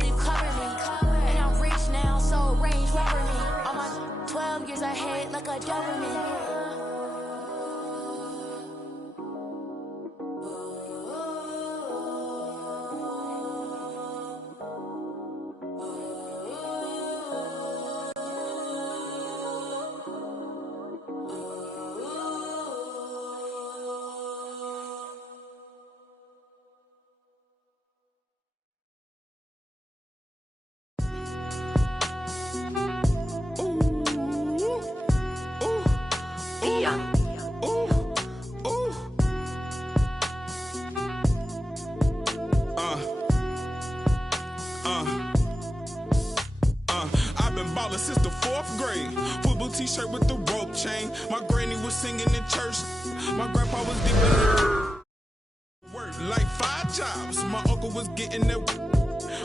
leaf cover me. And I'm rich now, so range rubber me. On my 12 years ahead like a government. I've been ballin' since the 4th grade. Football t-shirt with the rope chain. My granny was singing in church. My grandpa was dipping work like 5 jobs. My uncle was getting that.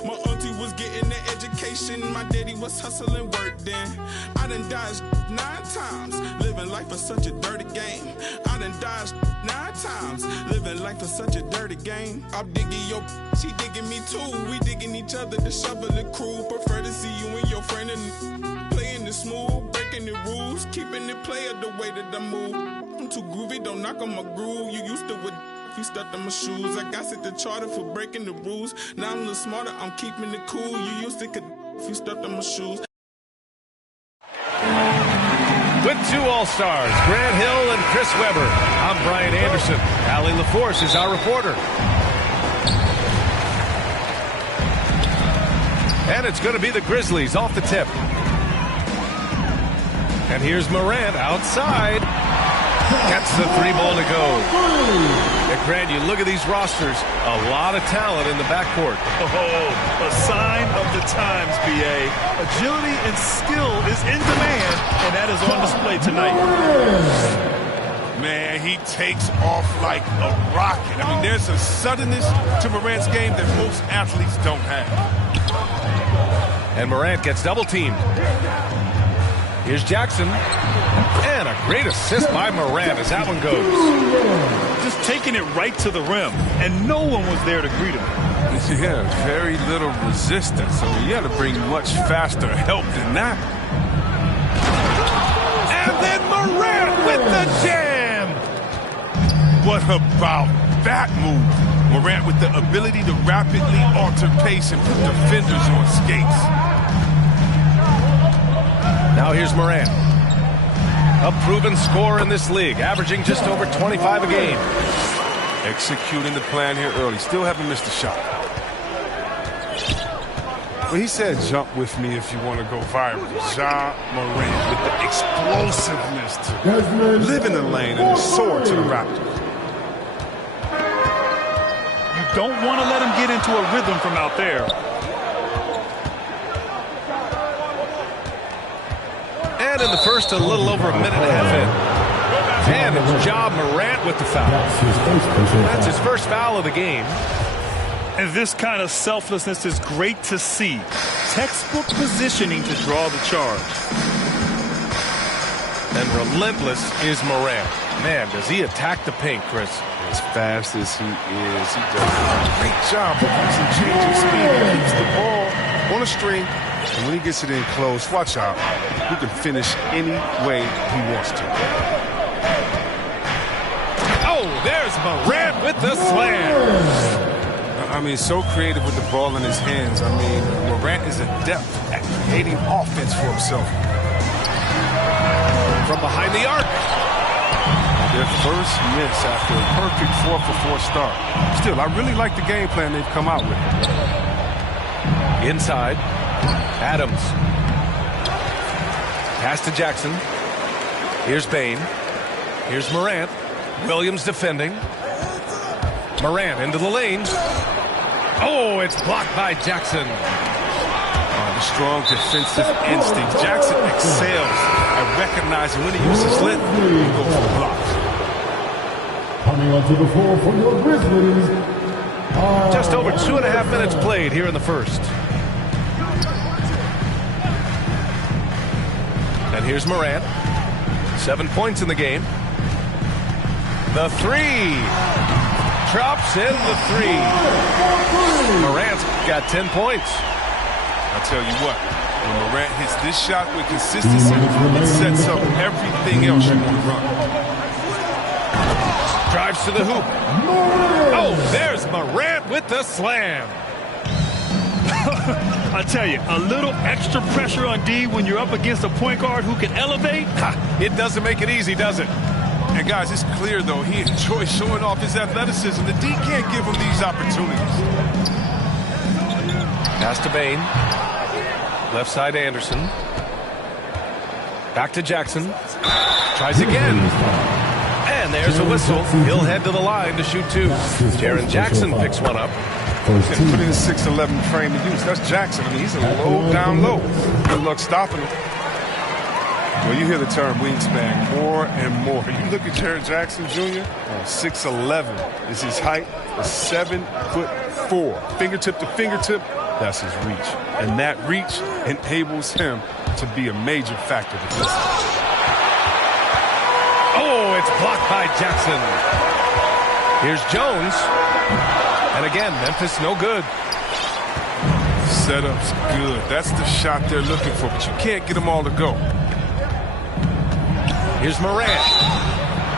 My auntie was getting the education. My daddy was hustling work then. I done dodged 9 times. Living life is such a dirty game. I done dodged 9 times. Living life is such a dirty game. I'm digging your, she digging me too. We digging each other, the shovel and crew. Prefer to see you and your friend and playing it smooth, breaking the rules, keeping it player the way that I move. I'm too groovy, don't knock on my groove. You used to with you stepped on my shoes. I got set the charter for breaking the rules. Now I'm a little smarter, I'm keeping it cool. You used to could if you stepped on my shoes. With 2 All-Stars, Grant Hill and Chris Webber, I'm Brian Anderson. Allie LaForce is our reporter. And it's going to be the Grizzlies off the tip. And here's Morant outside. Gets the 3-ball to go. And Grant, you look at these rosters, a lot of talent in the backcourt. Oh, a sign of the times, B.A. Agility and skill is in demand, and that is on display tonight. Man, he takes off like a rocket. I mean, there's a suddenness to Morant's game that most athletes don't have. And Morant gets double-teamed. Here's Jackson. And a great assist by Morant as that one goes. Just taking it right to the rim, and no one was there to greet him. Yeah, very little resistance, so you got to bring much faster help than that. And then Morant with the jam! What about that move? Morant with the ability to rapidly alter pace and put defenders on skates. Now here's Morant. A proven scorer in this league, averaging just over 25 a game. Executing the plan here early. Still haven't missed a shot. Well, he said jump with me if you want to go viral. Ja Morant with the explosiveness to live in the lane and the soar to the Raptors. You don't want to let him get into a rhythm from out there. And in the first, a little over a minute and a half in. And it's Ja Morant with the foul. That's his first foul of the game. And this kind of selflessness is great to see. Textbook positioning to draw the charge. And relentless is Morant. Man, does he attack the paint, Chris. As fast as he is, he does a great job of using changing speed. He keeps the ball on a string. And when he gets it in close, watch out. He can finish any way he wants to. Oh, there's Morant with the slam. I mean, so creative with the ball in his hands. I mean, Morant is adept at creating offense for himself. From behind the arc. Their first miss after a perfect 4-for-4 start. Still, I really like the game plan they've come out with. Inside. Adams. Pass to Jackson. Here's Bane. Here's Morant. Williams defending. Morant into the lane. Oh, it's blocked by Jackson. The strong defensive instinct. Jackson excels at recognizing when to use his length and go for the blocks. Coming onto the floor for your Grizzlies. Just over 2.5 minutes played here in the first. And here's Morant. 7 points in the game. The three. Drops in the three. Morant's got 10 points. I tell you what, when Morant hits this shot with consistency, it sets up everything else you want to run. Drives to the hoop. Oh, there's Morant with the slam. I tell you, a little extra pressure on D when you're up against a point guard who can elevate. It doesn't make it easy, does it? And guys, it's clear, though, he enjoys showing off his athleticism. The D can't give him these opportunities. Pass to Bane. Left side Anderson. Back to Jackson. Tries again. And there's a whistle. He'll head to the line to shoot two. Jaren Jackson picks one up. And put in a 6'11" frame to use. That's Jackson. I mean, he's a low down low. Good luck stopping him. Well, you hear the term wingspan more and more. You look at Jaren Jackson Jr., 6'11" is his height, a 7'4". Fingertip to fingertip, that's his reach. And that reach enables him to be a major factor defensively. Oh, it's blocked by Jackson. Here's Jones. And again, Memphis no good. Setup's good. That's the shot they're looking for, but you can't get them all to go. Here's Morant.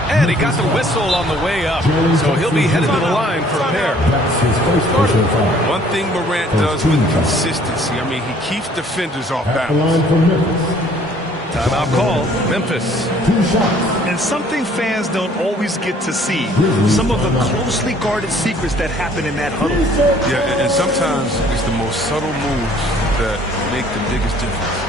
And he got the whistle on the way up. So he'll be headed to the line for a pair. One thing Morant does with consistency, I mean, he keeps defenders off balance. Timeout call, Memphis. And something fans don't always get to see. Some of the closely guarded secrets that happen in that huddle. Yeah, and sometimes it's the most subtle moves that make the biggest difference.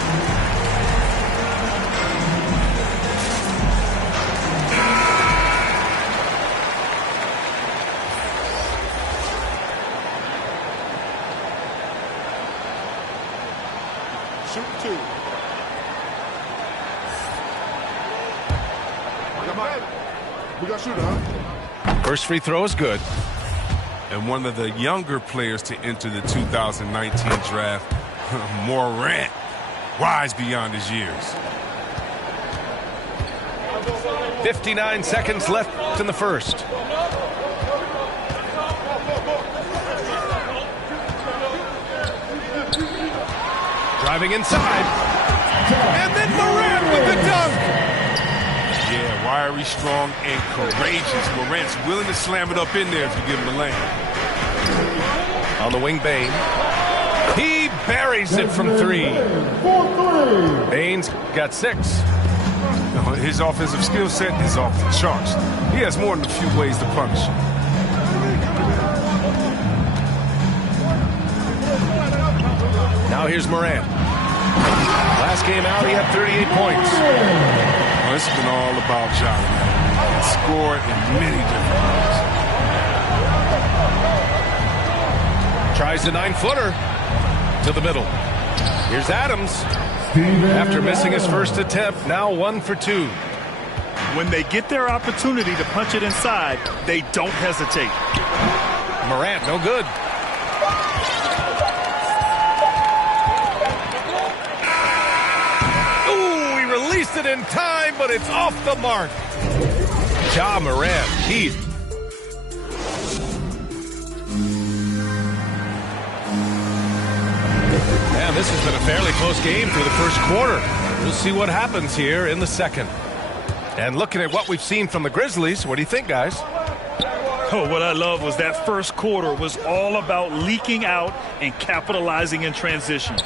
Shoot two. We got shooter, huh? First free throw is good. And one of the younger players to enter the 2019 draft, Morant, wise beyond his years. 59 seconds left in the first. Driving inside. And then Morant with the dunk. Yeah, wiry, strong, and courageous. Morant's willing to slam it up in there if you give him the lane. On the wing, Bane. He buries it from three. Bane's got 6. His offensive skill set is off the charts. He has more than a few ways to punish him. Now here's Morant. Last game out, he had 38 points. Well, it's been all about John. He scored in many different ways. Tries the 9-footer to the middle. Here's Adams. After missing his first attempt, now 1 for 2. When they get their opportunity to punch it inside, they don't hesitate. Morant, no good. Ooh, he released it in time, but it's off the mark. Ja Morant, he's... Man, this has been a fairly close game through the first quarter. We'll see what happens here in the second. And looking at what we've seen from the Grizzlies, what do you think, guys? Oh, what I love was that first quarter was all about leaking out and capitalizing in transition.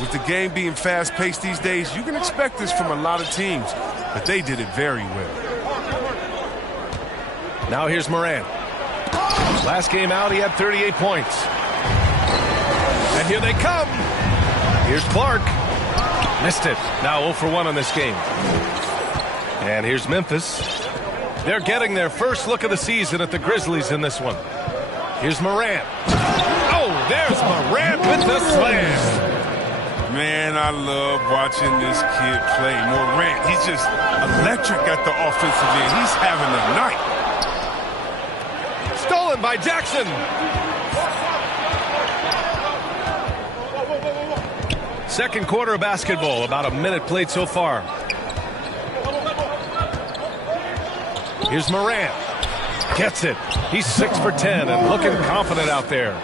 With the game being fast-paced these days, you can expect this from a lot of teams, but they did it very well. Now here's Morant. Last game out, he had 38 points. And here they come. Here's Clark. Missed it. Now 0 for 1 on this game. And here's Memphis. They're getting their first look of the season at the Grizzlies in this one. Here's Morant. Oh, there's Morant with the slam. Man, I love watching this kid play. Morant, he's just electric at the offensive end. He's having a night. Stolen by Jackson. Second quarter of basketball, about a minute played so far. Here's Morant. Gets it. He's 6 for 10 and looking confident out there.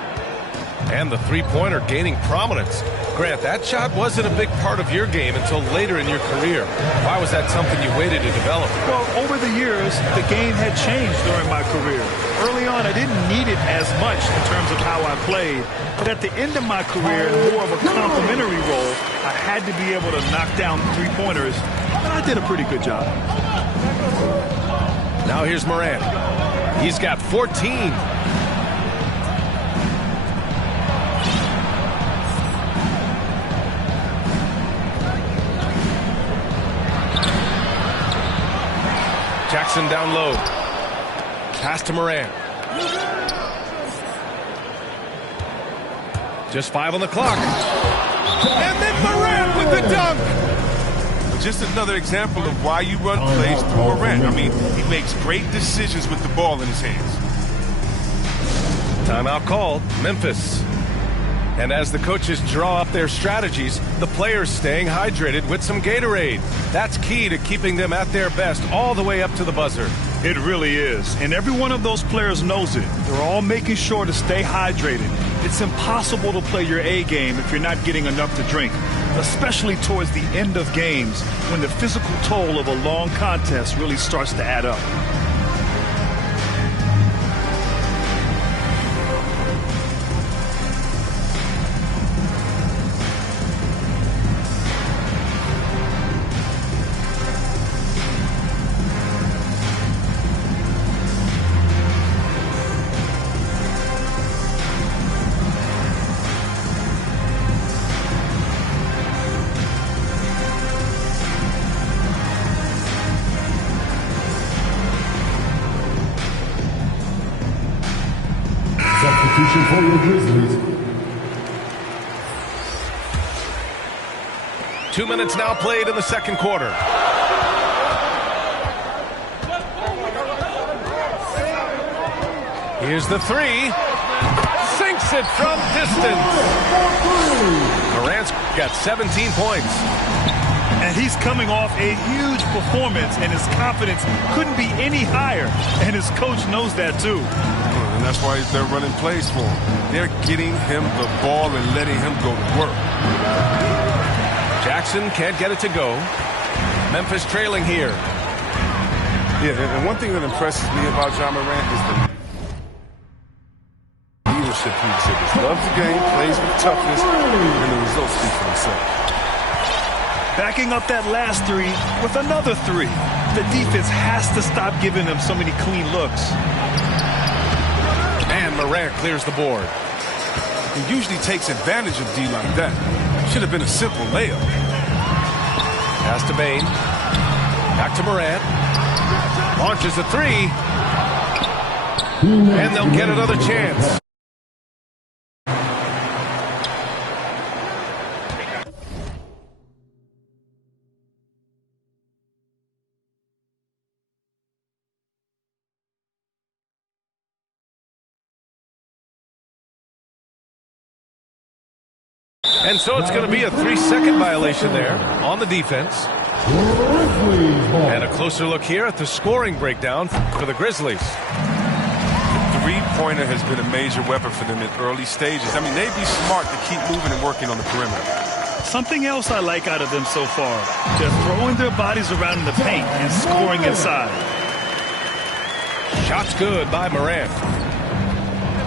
And the three-pointer gaining prominence. Grant, that shot wasn't a big part of your game until later in your career. Why was that something you waited to develop? Well, over the years, the game had changed during my career. Early on, I didn't need it as much in terms of how I played. But at the end of my career, more of a complementary role, I had to be able to knock down three-pointers, and I did a pretty good job. Now here's Morant. He's got 14. Jackson down low. Pass to Morant. Just 5 on the clock. And then Morant with the dunk. Just another example of why you run plays through Morant. I mean, he makes great decisions with the ball in his hands. Timeout called. Memphis. And as the coaches draw up their strategies, the players staying hydrated with some Gatorade. That's key to keeping them at their best all the way up to the buzzer. It really is. And every one of those players knows it. They're all making sure to stay hydrated. It's impossible to play your A game if you're not getting enough to drink, especially towards the end of games when the physical toll of a long contest really starts to add up. Substitution for your Grizzlies. 2 minutes now played in the second quarter. Here's the three. Sinks it from distance. Morant's got 17 points. And he's coming off a huge performance, and his confidence couldn't be any higher. And his coach knows that, too. And that's why they're running plays for him. They're getting him the ball and letting him go to work. Jackson can't get it to go. Memphis trailing here. Yeah, and one thing that impresses me about Ja Morant is the leadership he exhibits. Loves the game, plays with toughness, and the results speak for themselves. Backing up that last three with another three. The defense has to stop giving them so many clean looks. And Morant clears the board. He usually takes advantage of D like that. Should have been a simple layup. Pass to Bane. Back to Morant. Launches a three. And they'll get another chance. And so it's going to be a 3-second violation there on the defense. And a closer look here at the scoring breakdown for the Grizzlies. The three-pointer has been a major weapon for them in early stages. I mean, they'd be smart to keep moving and working on the perimeter. Something else I like out of them so far. They're throwing their bodies around in the paint and scoring inside. Shots good by Morant.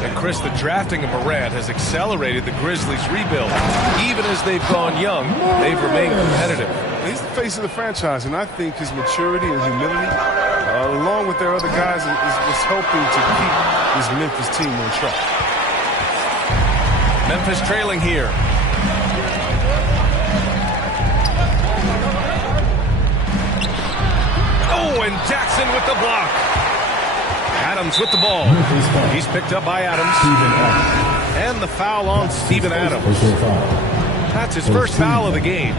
And Chris, the drafting of Morant has accelerated the Grizzlies' rebuild. Even as they've gone young, they've remained competitive. He's the face of the franchise, and I think his maturity and humility, along with their other guys, is helping to keep this Memphis team on track. Memphis trailing here. Oh, and Jackson with the block. Adams with the ball. He's picked up by Adams. And the foul on Steven Adams. That's his first foul of the game.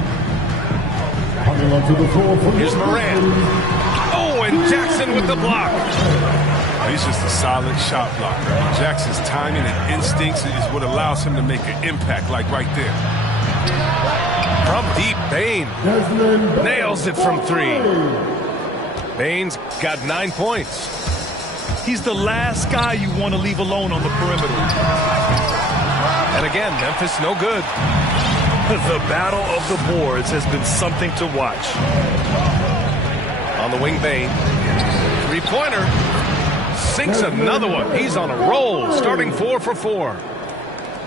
Here's Morant. Oh, and Jackson with the block. He's just a solid shot blocker. Jackson's timing and instincts is what allows him to make an impact, like right there. From deep, Bane nails it from three. Bane's got 9 points. He's the last guy you want to leave alone on the perimeter. And again, Memphis no good. The battle of the boards has been something to watch. On the wing, Bain. Three-pointer. Sinks another one. He's on a roll, starting 4 for 4.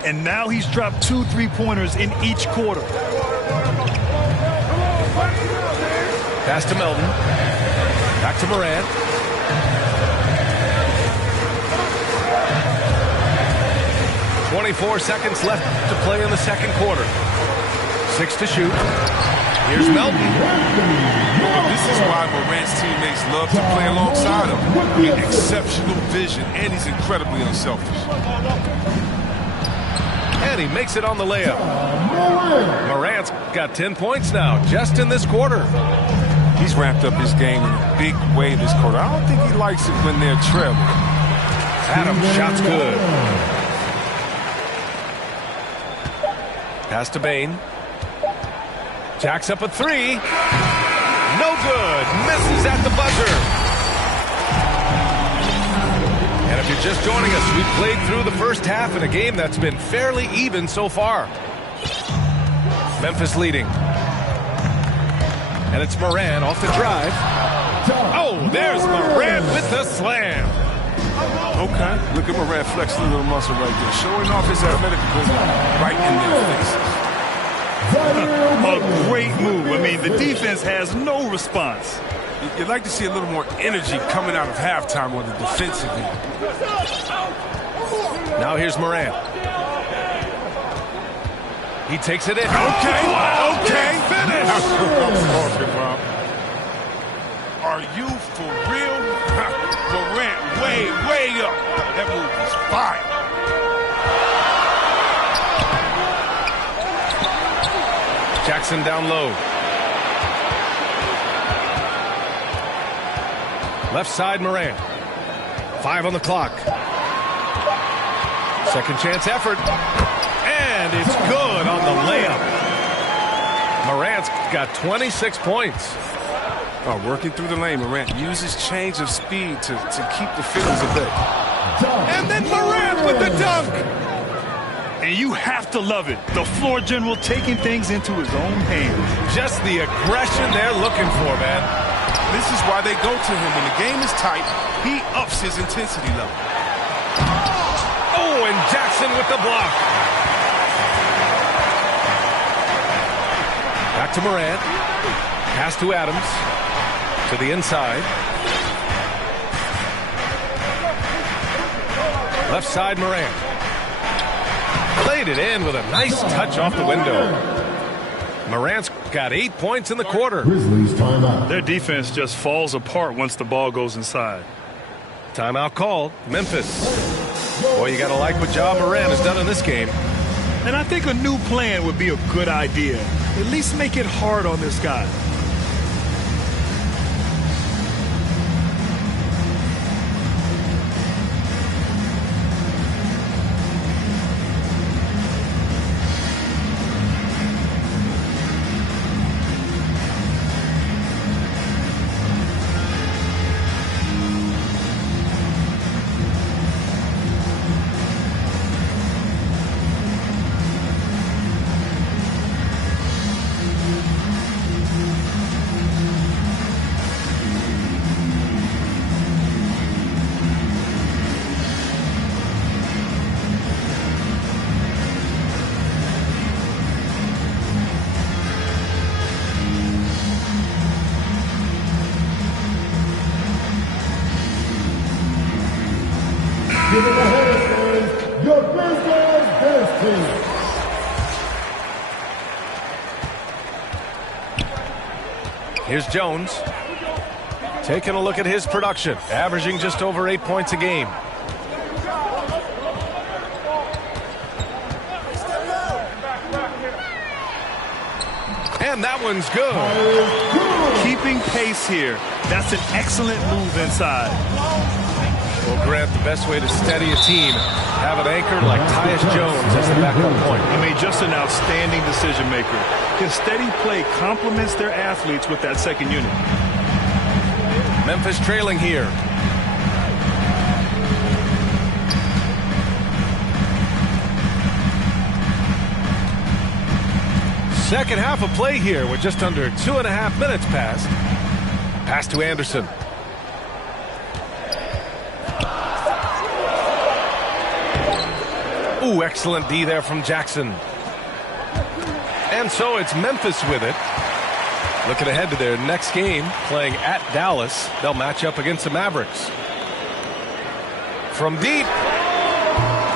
And now he's dropped 2 3-pointers in each quarter. Pass to Melton. Back to Morant. "24 seconds left to play in the second quarter. 6 to shoot. Here's Melton. This is why Morant's teammates love to play alongside him. He has exceptional vision, and he's incredibly unselfish. And he makes it on the layup. Morant's got 10 points now, just in this quarter. He's ramped up his game in a big way this quarter. I don't think he likes it when they're trailing. Adams' shot's good. Pass to Bain. Jacks up a 3. No good. Misses at the buzzer. And if you're just joining us, we've played through the first half in a game that's been fairly even so far. Memphis leading. And it's Morant off the drive. Oh, there's Morant with the slam. Okay. Look at Morant flexing a little muscle right there, showing off his athletic ability right in their faces. A great move. I mean, the defense has no response. You'd like to see a little more energy coming out of halftime on the defensive end. Now here's Morant. He takes it in. Okay. Finish. That's what I'm talking about. Are you for real? Morant way up. That move was fire. Jackson down low. Left side, Morant. 5 on the clock. Second chance effort. And it's good on the layup. Morant's got 26 points. Oh, working through the lane, Morant uses change of speed to keep the fielders at bay. And then Morant with the dunk. And you have to love it. The floor general taking things into his own hands. Just the aggression they're looking for, man. This is why they go to him. When the game is tight, he ups his intensity level. Oh, and Jackson with the block. Back to Morant. Pass to Adams. To the inside. Left side, Morant. Played it in with a nice touch off the window. Morant's got 8 points in the quarter. Grizzlies timeout. Their defense just falls apart once the ball goes inside. Timeout called. Memphis. Boy, you got to like what Ja Morant has done in this game. And I think a new plan would be a good idea. At least make it hard on this guy. Giving the Hurricanes your Grizzlies best team. Here's Jones. Taking a look at his production. Averaging just over 8 points a game. And that one's good. Keeping pace here. That's an excellent move inside. Well, Grant, the best way to steady a team, have an anchor like Tyus Jones as the backup point. I mean, just an outstanding decision maker. His steady play complements their athletes with that second unit. Memphis trailing here. Second half of play here with just under 2.5 minutes passed. Pass to Anderson. Ooh, excellent D there from Jackson. And so it's Memphis with it. Looking ahead to their next game, playing at Dallas. They'll match up against the Mavericks. From deep,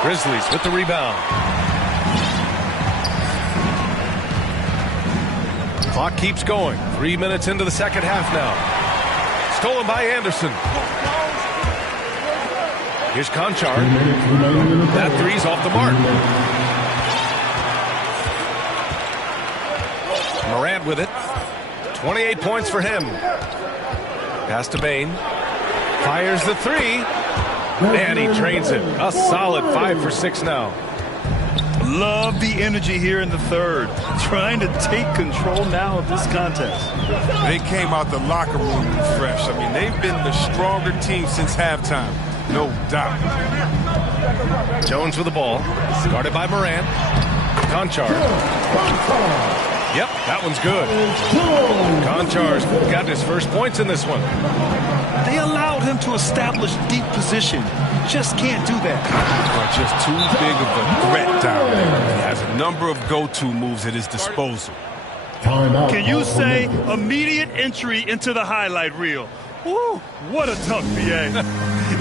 Grizzlies with the rebound. Clock keeps going. 3 minutes into the second half now. Stolen by Anderson. Here's Conchar. That three's off the mark. Morant with it. 28 points for him. Pass to Bane. Fires the three. And he drains it. A solid 5 for 6 now. Love the energy here in the third. Trying to take control now of this contest. They came out the locker room fresh. I mean, they've been the stronger team since halftime. No doubt. Jones with the ball. Guarded by Morant. Conchar. Yep, that one's good. Conchar's got his first points in this one. They allowed him to establish deep position. Just can't do that. Just too big of a threat down there. He has a number of go-to moves at his disposal. Can you say immediate entry into the highlight reel? Woo, what a dunk, BA.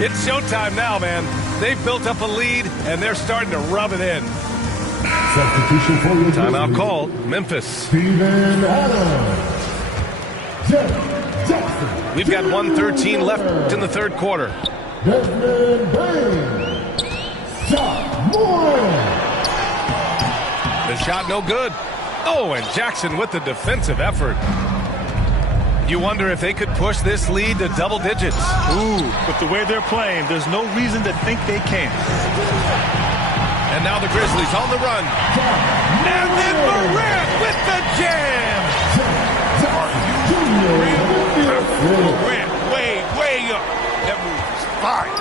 It's showtime now, man. They've built up a lead, and they're starting to rub it in. Substitution for your Timeout called. Memphis. Steven Adams. Jeff Jackson. We've got 1:13 left in the third quarter. Desmond Bain. Shot Moore. The shot no good. Oh, and Jackson with the defensive effort. You wonder if they could push this lead to double digits. Ooh, but the way they're playing, there's no reason to think they can't. And now the Grizzlies on the run. And then Morant with the jam. Morant way up. That move is fire.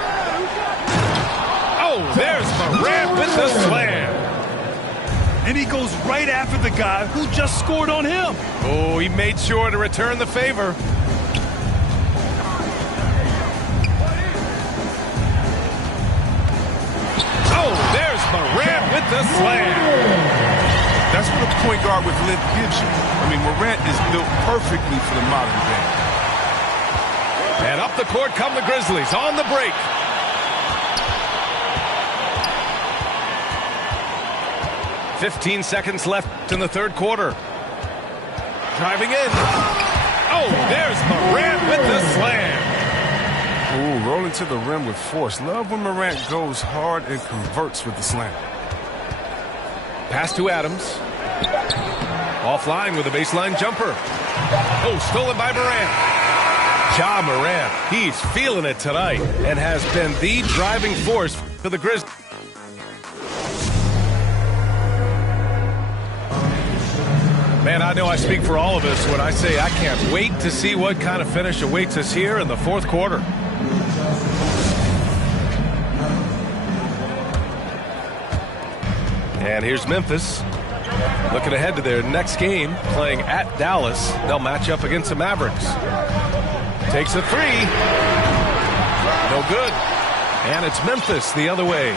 Oh, there's Morant with the slam. And he goes right after the guy who just scored on him. Oh, he made sure to return the favor. Oh, there's Morant with the slam. That's what a point guard with length gives you. I mean, Morant is built perfectly for the modern game. And up the court come the Grizzlies on the break. "15 seconds left in the third quarter. Driving in. Oh, there's Morant with the slam. Ooh, rolling to the rim with force. Love when Morant goes hard and converts with the slam. Pass to Adams. Offline with a baseline jumper. Oh, stolen by Morant. Ja Morant, he's feeling it tonight and has been the driving force for the Grizzlies. Man, I know I speak for all of us when I say I can't wait to see what kind of finish awaits us here in the fourth quarter. And here's Memphis. Looking ahead to their next game, playing at Dallas. They'll match up against the Mavericks. Takes a three. No good. And it's Memphis the other way.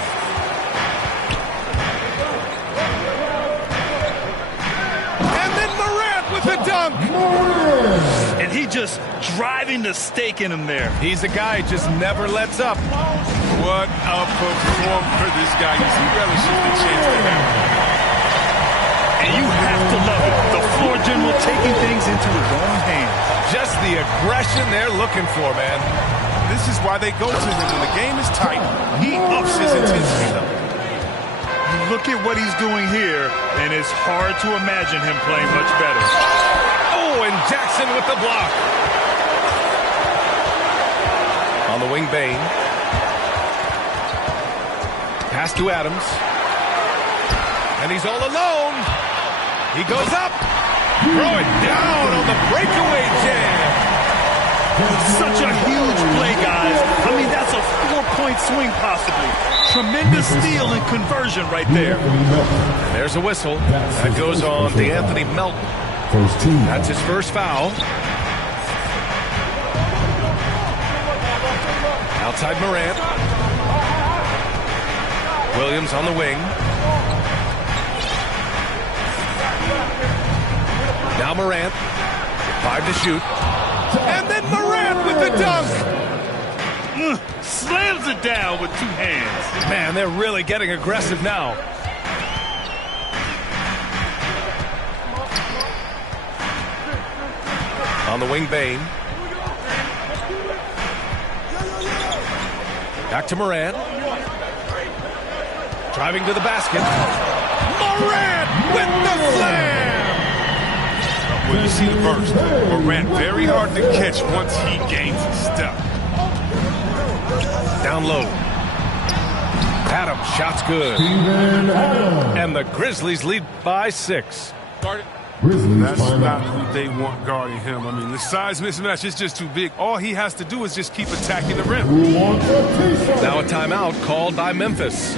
And then Morant with the dunk. And he just driving the stake in him there. He's a guy who just never lets up. What a performer this guy is. He relishes the chance to have it. And you have to love it. The floor general taking things into his own hands. Just the aggression they're looking for, man. This is why they go to him when the game is tight. He ups his intensity level. Look at what he's doing here, and it's hard to imagine him playing much better. Oh, and Jackson with the block. On the wing, Bane. Pass to Adams. And he's all alone. He goes up. Throw it down on the breakaway jam. Such a huge play, guys. I mean, that's a 4-point swing possibly. Tremendous steal and conversion right there. And there's a whistle. That goes on DeAnthony Melton. That's his first foul. Outside Morant. Williams on the wing. Now Morant. 5 to shoot. And then Morant with the dunk. Slams it down with 2 hands. Man, they're really getting aggressive now. On the wing, Bane. Back to Morant. Driving to the basket. Morant with the slam! Well, you see the burst. Morant very hard to catch once he gains a step. Down low. Adams, shot's good. And the Grizzlies lead by 6. That's not who they want guarding him. I mean, the size mismatch is just too big. All he has to do is just keep attacking the rim. Now a timeout called by Memphis.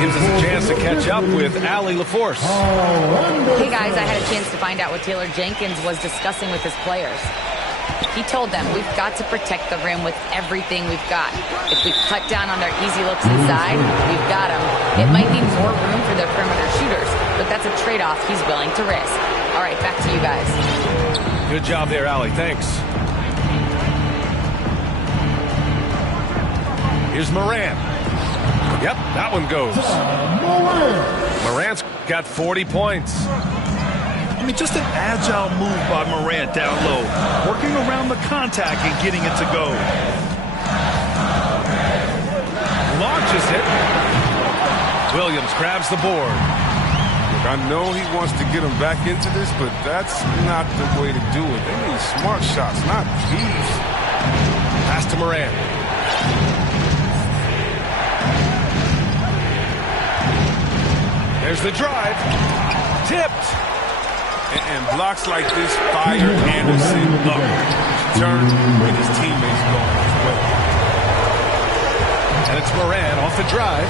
Gives us a chance to catch up with Allie LaForce. Hey guys, I had a chance to find out what Taylor Jenkins was discussing with his players. He told them we've got to protect the rim with everything we've got. If we cut down on their easy looks inside, we've got them. It might need more room for their perimeter shooters, but that's a trade-off he's willing to risk. All right, back to you guys. Good job there, Allie. Thanks. Here's Morant. Yep, that one goes. Morant's got 40 points. I mean, just an agile move by Morant down low, working around the contact and getting it to go. Launches it. Williams grabs the board. Look, I know he wants to get him back into this, but that's not the way to do it. They need smart shots, not these. Pass to Morant. There's the drive. Tipped. And blocks like this fire Anderson up. Turn and his teammates going as well. And it's Morant off the drive.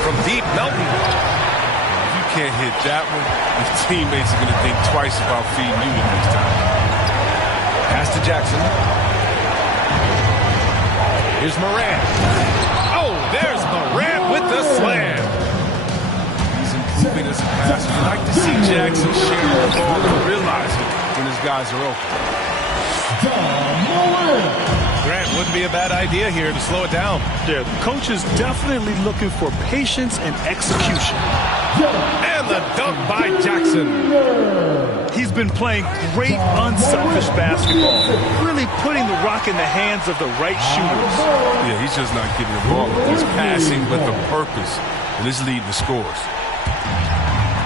From deep, Melton. If you can't hit that one, your teammates are going to think twice about feeding you the next time. Pass to Jackson. Here's Morant. Oh, there's Morant with the slam. As a passer. You like to see Jackson share the ball and realize it when his guys are open. Grant, wouldn't be a bad idea here to slow it down. Yeah, the coach is definitely looking for patience and execution. And the dunk by Jackson. He's been playing great, unselfish basketball, really putting the rock in the hands of the right shooters. Yeah, he's just not getting the ball. He's passing with a purpose, and it's leading the scores.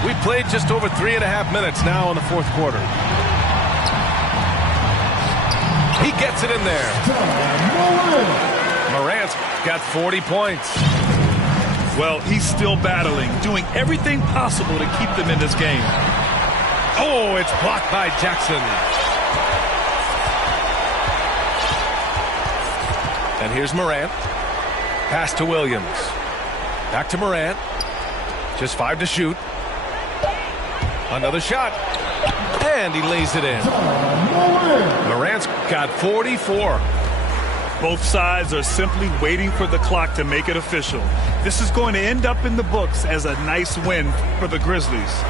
We played just over 3.5 minutes now in the fourth quarter. He gets it in there. Morant's got 40 points. Well, he's still battling, doing everything possible to keep them in this game. Oh, it's blocked by Jackson. And here's Morant. Pass to Williams. Back to Morant. Just 5 to shoot. Another shot. And he lays it in. Morant's got 44. Both sides are simply waiting for the clock to make it official. This is going to end up in the books as a nice win for the Grizzlies.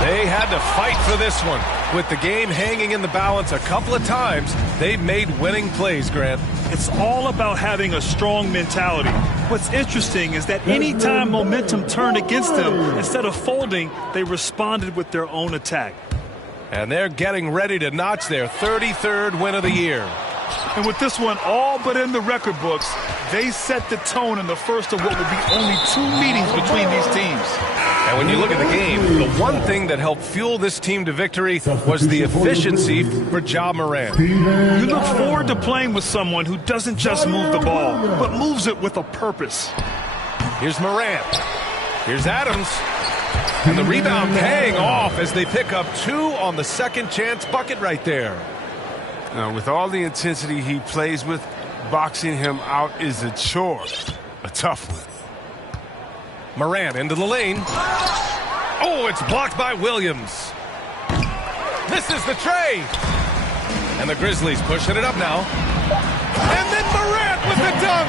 They had to fight for this one. With the game hanging in the balance a couple of times, they made winning plays, Grant. It's all about having a strong mentality. What's interesting is that anytime momentum turned against them, instead of folding, they responded with their own attack. And they're getting ready to notch their 33rd win of the year. And with this one all but in the record books, they set the tone in the first of what would be only 2 meetings between these teams. And when you look at the game, the one thing that helped fuel this team to victory was the efficiency for Ja Morant. You look forward to playing with someone who doesn't just move the ball, but moves it with a purpose. Here's Morant. Here's Adams. And the rebound paying off as they pick up 2 on the second chance bucket right there. Now, with all the intensity he plays with, boxing him out is a chore. A tough one. Morant into the lane. Oh, it's blocked by Williams. Misses the tray. And the Grizzlies pushing it up now. And then Morant with the dunk.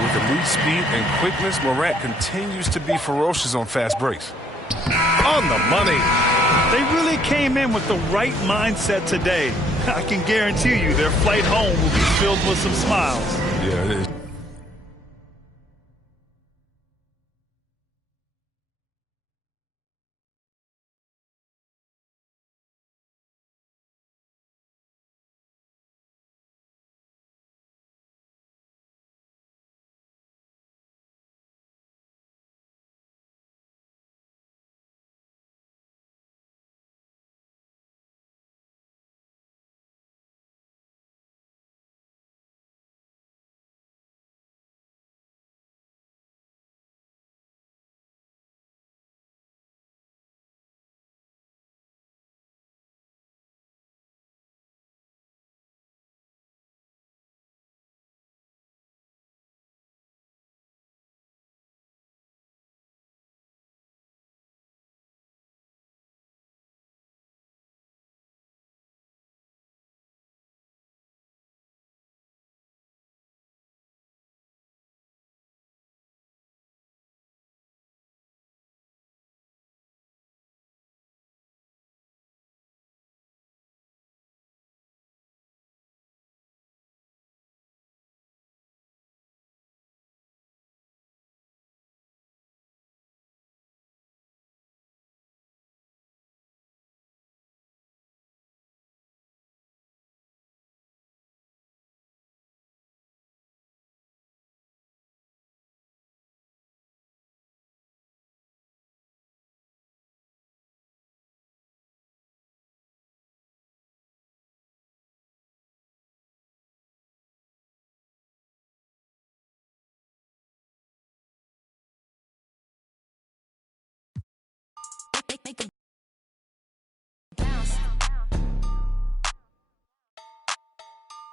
With elite speed and quickness, Morant continues to be ferocious on fast breaks. On the money. They really came in with the right mindset today. I can guarantee you their flight home will be filled with some smiles. Yeah, it is.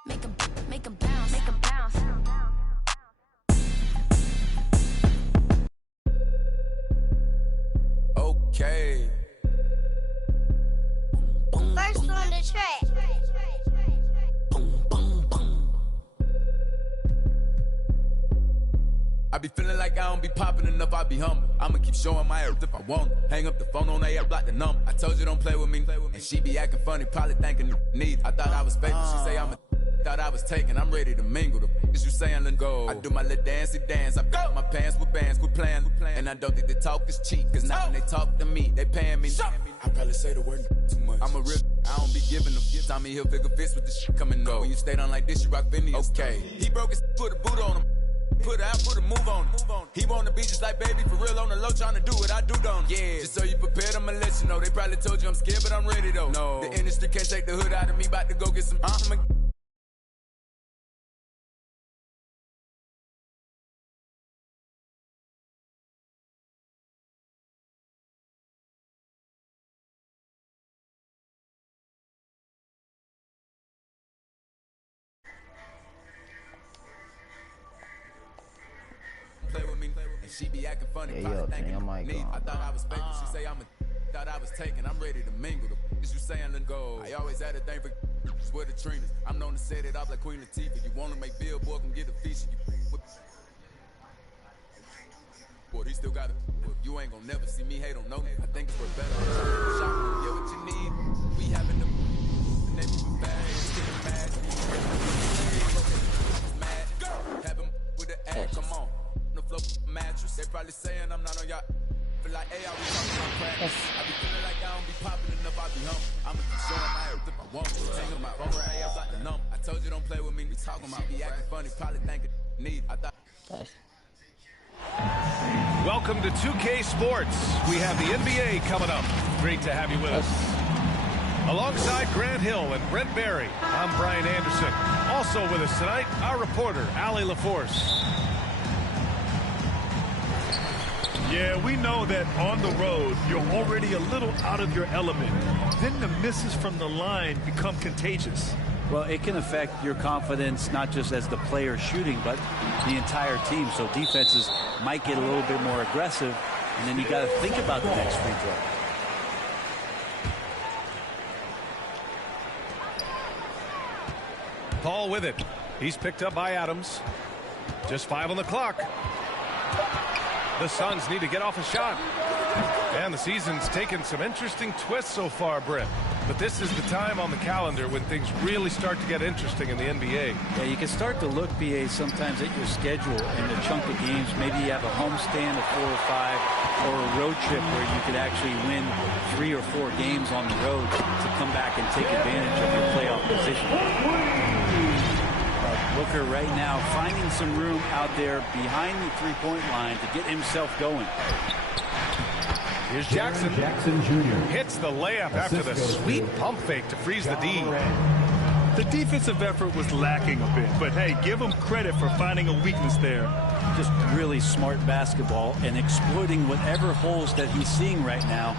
Make 'em bounce. Make 'em bounce. Make 'em bounce. Okay. First on the track. I be feeling like I don't be popping enough, I be humble. I'ma keep showing my earth if I want. Hang up the phone on AF, block the number. I told you don't play with me, and she be acting funny, probably thinking need. I thought I was faithful, she say I'm a thought I was taken, I'm ready to mingle. The is you saying let go. I do my little dancey dance, I got my pants with bands, quit playing. And I don't think the talk is cheap, cause now when they talk to me, they paying me. I probably say the word too much. I'm a real, I don't be giving them. Tommy Hilfiger fits with the shit coming up. When you stay down like this, you rock Vinny's. Okay, he broke his, put a boot on him. Put out, put a move on him. He wanna be just like baby, for real on the low, trying to do what I do, don't he? Yeah, just so you prepared, I'ma let you know. They probably told you I'm scared, but I'm ready though. No, the industry can't take the hood out of me, about to go get some. Play with me, and she be acting funny. Yeah, yo, turn your mic on. I thought I was faking. She say thought I was taken. I'm ready to mingle. The is you saying let go. I always had a thing for with the trainers. I'm known to set it off like Queen Latifah. You wanna make Billboard, come get a feature. Boy, he still got it. You ain't gonna never see me hate on no. I think it's worth better. Shop, get what you need. We having the neighborhood bags, getting mad. Have him with the ad. Come on. Mattress. They probably saying I'm not on y'all. Feel like, hey, I be talking about practice. I be feeling like I don't be popping enough, I be humble. I'ma keep showing my earth if I want to. Hang up my phone, hey, I'm like the number. I I told you don't play with me. We talking about be acting funny, probably thinking need. I thought. Welcome to 2K Sports. We have the NBA coming up. Great to have you with us. Alongside Grant Hill and Brent Barry, I'm Brian Anderson. Also with us tonight, our reporter, Allie LaForce. Yeah, we know that on the road, you're already a little out of your element. Then the misses from the line become contagious. Well, it can affect your confidence, not just as the player shooting, but the entire team. So defenses might get a little bit more aggressive, and then you got to think about the next free throw. Paul with it. He's picked up by Adams. Just 5 on the clock. The Suns need to get off a shot. And the season's taken some interesting twists so far, Brent. But this is the time on the calendar when things really start to get interesting in the NBA. Yeah, you can start to look, BA, sometimes at your schedule and the chunk of games. Maybe you have a homestand of 4 or 5 or a road trip where you could actually win 3 or 4 games on the road to come back and take advantage of your playoff position. Booker right now finding some room out there behind the three-point line to get himself going. Here's Jackson. Jackson Jr. Hits the layup after the sweet pump fake to freeze the D. The defensive effort was lacking a bit, but hey, give him credit for finding a weakness there. Just really smart basketball and exploiting whatever holes that he's seeing right now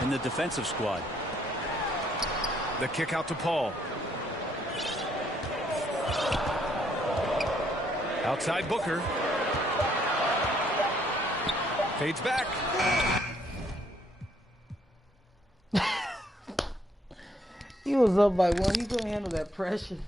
in the defensive squad. The kick out to Paul. Outside Booker. Fades back. He was up by 1. He couldn't handle that pressure.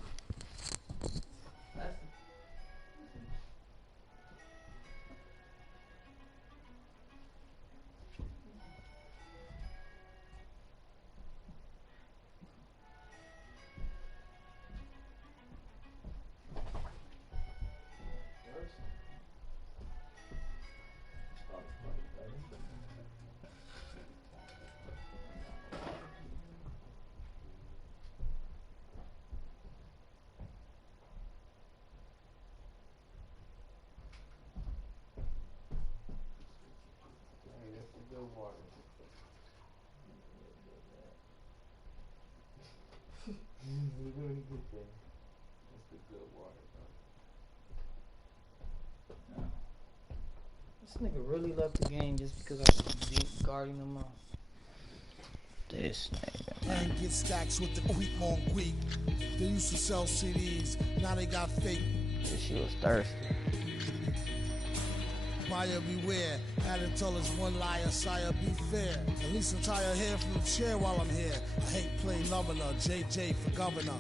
This nigga really left the game just because I was guarding him up. This nigga. Man get stacks with the week-long week. They used to sell CDs, now they got fake. This shit was thirsty. Buyer beware, Adam tell us one liar, sire be fair. At least I'm tired of hearing from the chair while I'm here. I hate playing loving her, JJ for governor.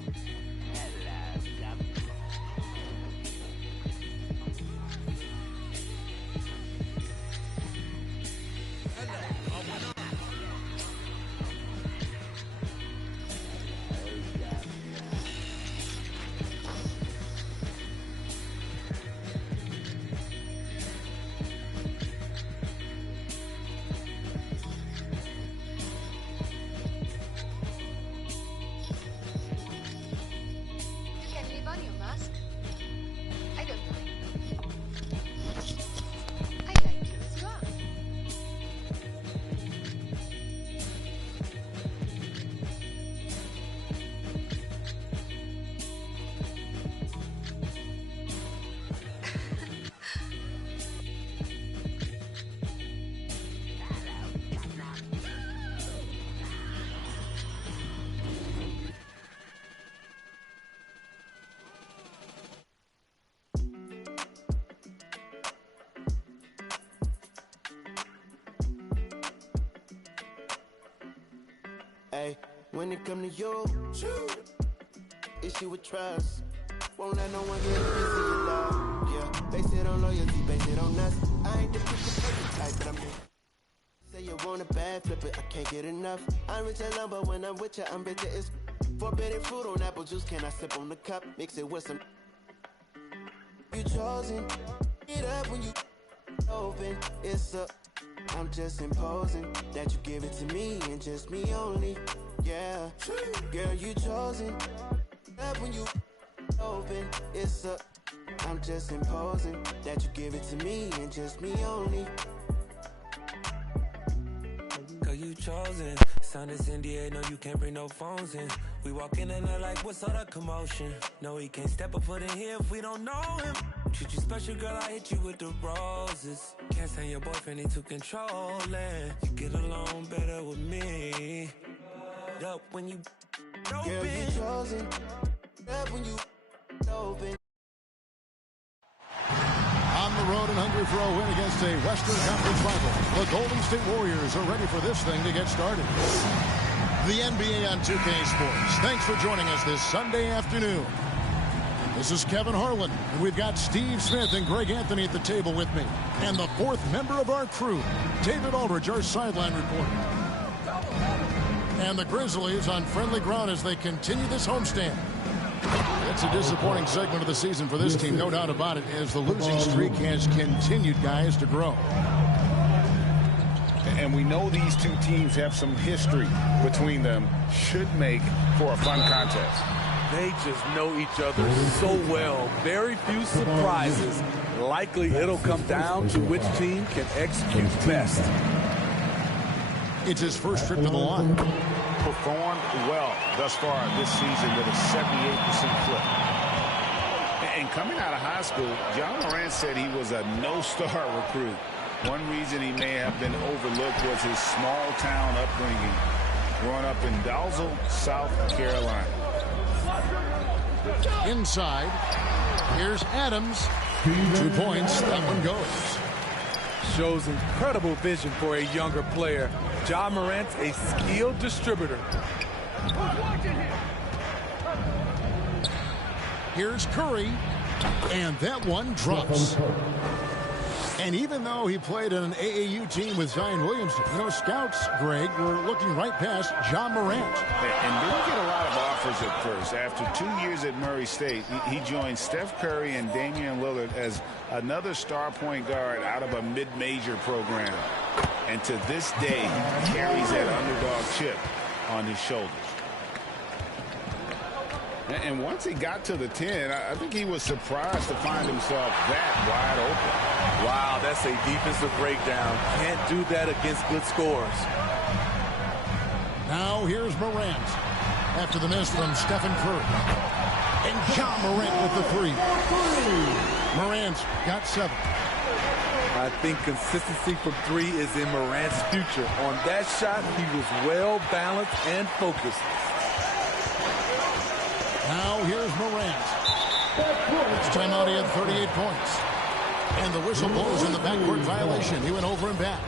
Hey, when it come to you, issue with trust. Won't let no one get a piece of your love. Yeah, base it on loyalty, base it on us. I ain't the perfect type, but I'm here. Say you want a bad flip it, I can't get enough. I'm rich alone, but when I'm with you, I'm bitter. It's forbidden fruit on apple juice. Can I sip on the cup? Mix it with some. You chosen. It up when you open. It's up. I'm just imposing that you give it to me and just me only. Yeah, girl, you chosen. Up when you open. I'm just imposing that you give it to me and just me only. Cause you chosen. Sign this NDA, no you can't bring no phones in. We walk in and they're like, what's all the commotion? No, he can't step a foot in here if we don't know him. Treat you special, girl, I hit you with the roses. Can't stand your boyfriend, he too controlling. You get along better with me. Up when you open. Girl, you chosen. Up when you open. On the road and hungry for a win against a Western Conference rival, the Golden State Warriors are ready for this thing to get started. The NBA on 2K Sports. Thanks for joining us this Sunday afternoon. This is Kevin Harlan, and we've got Steve Smith and Greg Anthony at the table with me. And the fourth member of our crew, David Aldridge, our sideline reporter. And the Grizzlies on friendly ground as they continue this homestand. It's a disappointing segment of the season for this team, no doubt about it, as the losing streak has continued, guys, to grow. And we know these two teams have some history between them. Should make for a fun contest. They just know each other so well. Very few surprises. Likely it'll come down to which team can execute best. It's his first trip to the line. Performed well thus far this season with a 78% clip. And coming out of high school, John Morant said he was a no-star recruit. One reason he may have been overlooked was his small-town upbringing, growing up in Dalzell, South Carolina. Inside, here's Adams. 2 points, that one goes. Shows incredible vision for a younger player. Ja Morant's a skilled distributor. Here's Curry, and that one drops. And even though he played on an AAU team with Zion Williamson, you know, scouts, Greg, were looking right past Ja Morant. And didn't get a lot of offers at first. After 2 years at Murray State, he joined Steph Curry and Damian Lillard as another star point guard out of a mid-major program. And to this day, he carries that underdog chip on his shoulders. And once he got to the 10, I think he was surprised to find himself that wide open. Wow, that's a defensive breakdown. Can't do that against good scores. Now here's Morant after the miss from Stephen Curry. And Ja Morant with the three. Morant's got 7. I think consistency from 3 is in Morant's future. On that shot, he was well balanced and focused. Now here's Morant. It's timeout, he had 38 points. And the whistle blows in the backcourt violation. He went over and back.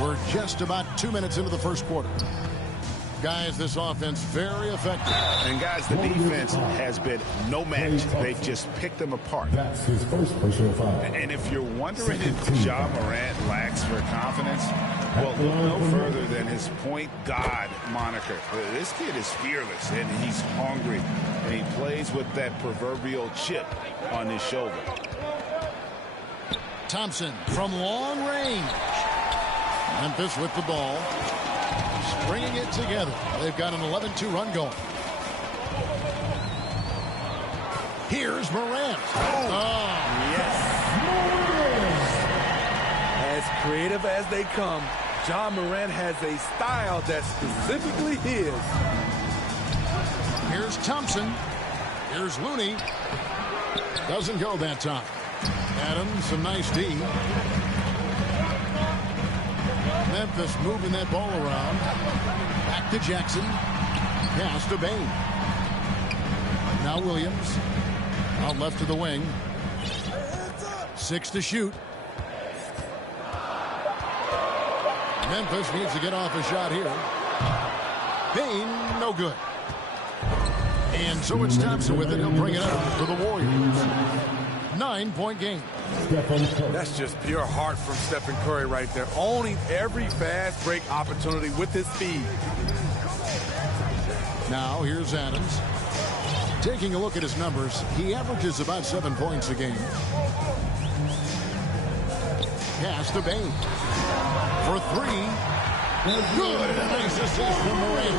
We're just about 2 minutes into the first quarter. Guys, this offense very effective. And guys, the defense has been no match. They've just picked them apart. That's his first personal foul. And if you're wondering if Ja Morant lacks for confidence, well, look no further than his point god moniker. This kid is fearless, and he's hungry, and he plays with that proverbial chip on his shoulder. Thompson from long range. Memphis with the ball. Bringing it together. They've got an 11-2 run going. Here's Morant. Oh, yes. As creative as they come, Ja Morant has a style that's specifically his. Here's Thompson. Here's Looney. Doesn't go that time. Adams, some nice D. Memphis moving that ball around. Back to Jackson. Pass to Bain. Now Williams. Out left to the wing. 6 to shoot. Memphis needs to get off a shot here. Bain, no good. And so it's Thompson with it. He'll bring it up for the Warriors. 9-point game. That's just pure heart from Stephen Curry right there. Owning every fast break opportunity with his speed. Now here's Adams. Taking a look at his numbers, he averages about 7 points a game. Pass to Bain. For 3. Good. Nice assist from Morant.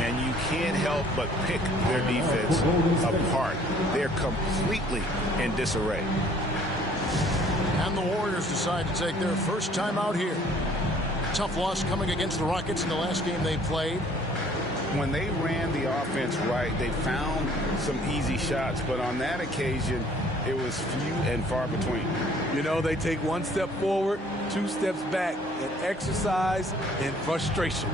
And you can't help but pick their defense apart. They're completely in disarray. And the Warriors decide to take their first time out here. Tough loss coming against the Rockets in the last game they played. When they ran the offense right, they found some easy shots, but on that occasion, it was few and far between. You know, they take one step forward, 2 steps back, and exercise in frustration.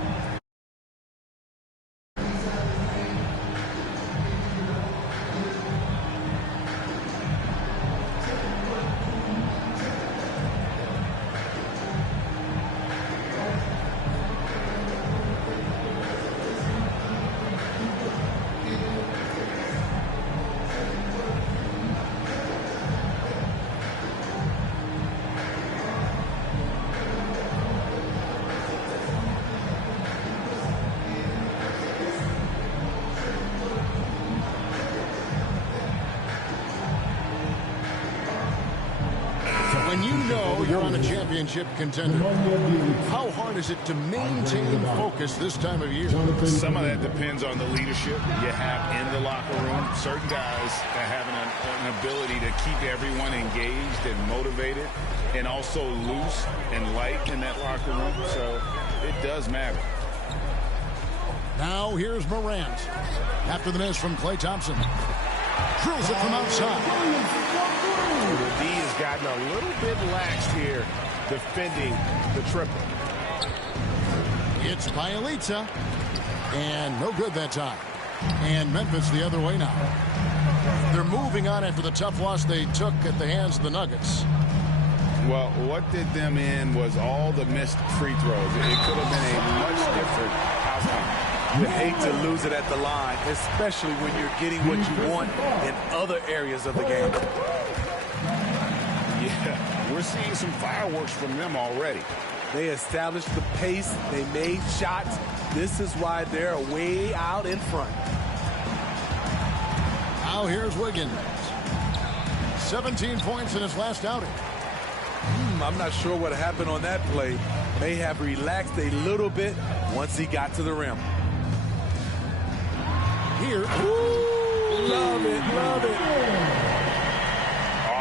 When you know you're on a championship contender, how hard is it to maintain focus this time of year? Some of that depends on the leadership you have in the locker room. Certain guys have an ability to keep everyone engaged and motivated and also loose and light in that locker room. So it does matter. Now here's Morant. After the miss from Klay Thompson. Drills it from outside. The D has gotten a little bit laxed here defending the triple. It's Bielitsa. And no good that time. And Memphis the other way now. They're moving on after the tough loss they took at the hands of the Nuggets. Well, what did them in was all the missed free throws. It could have been a much different outcome. You hate to lose it at the line, especially when you're getting what you want in other areas of the game. Yeah, we're seeing some fireworks from them already. They established the pace. They made shots. This is why they're way out in front. Now here's Wiggins. 17 points in his last outing. I'm not sure what happened on that play. May have relaxed a little bit once he got to the rim. Here. Ooh, love it, love it.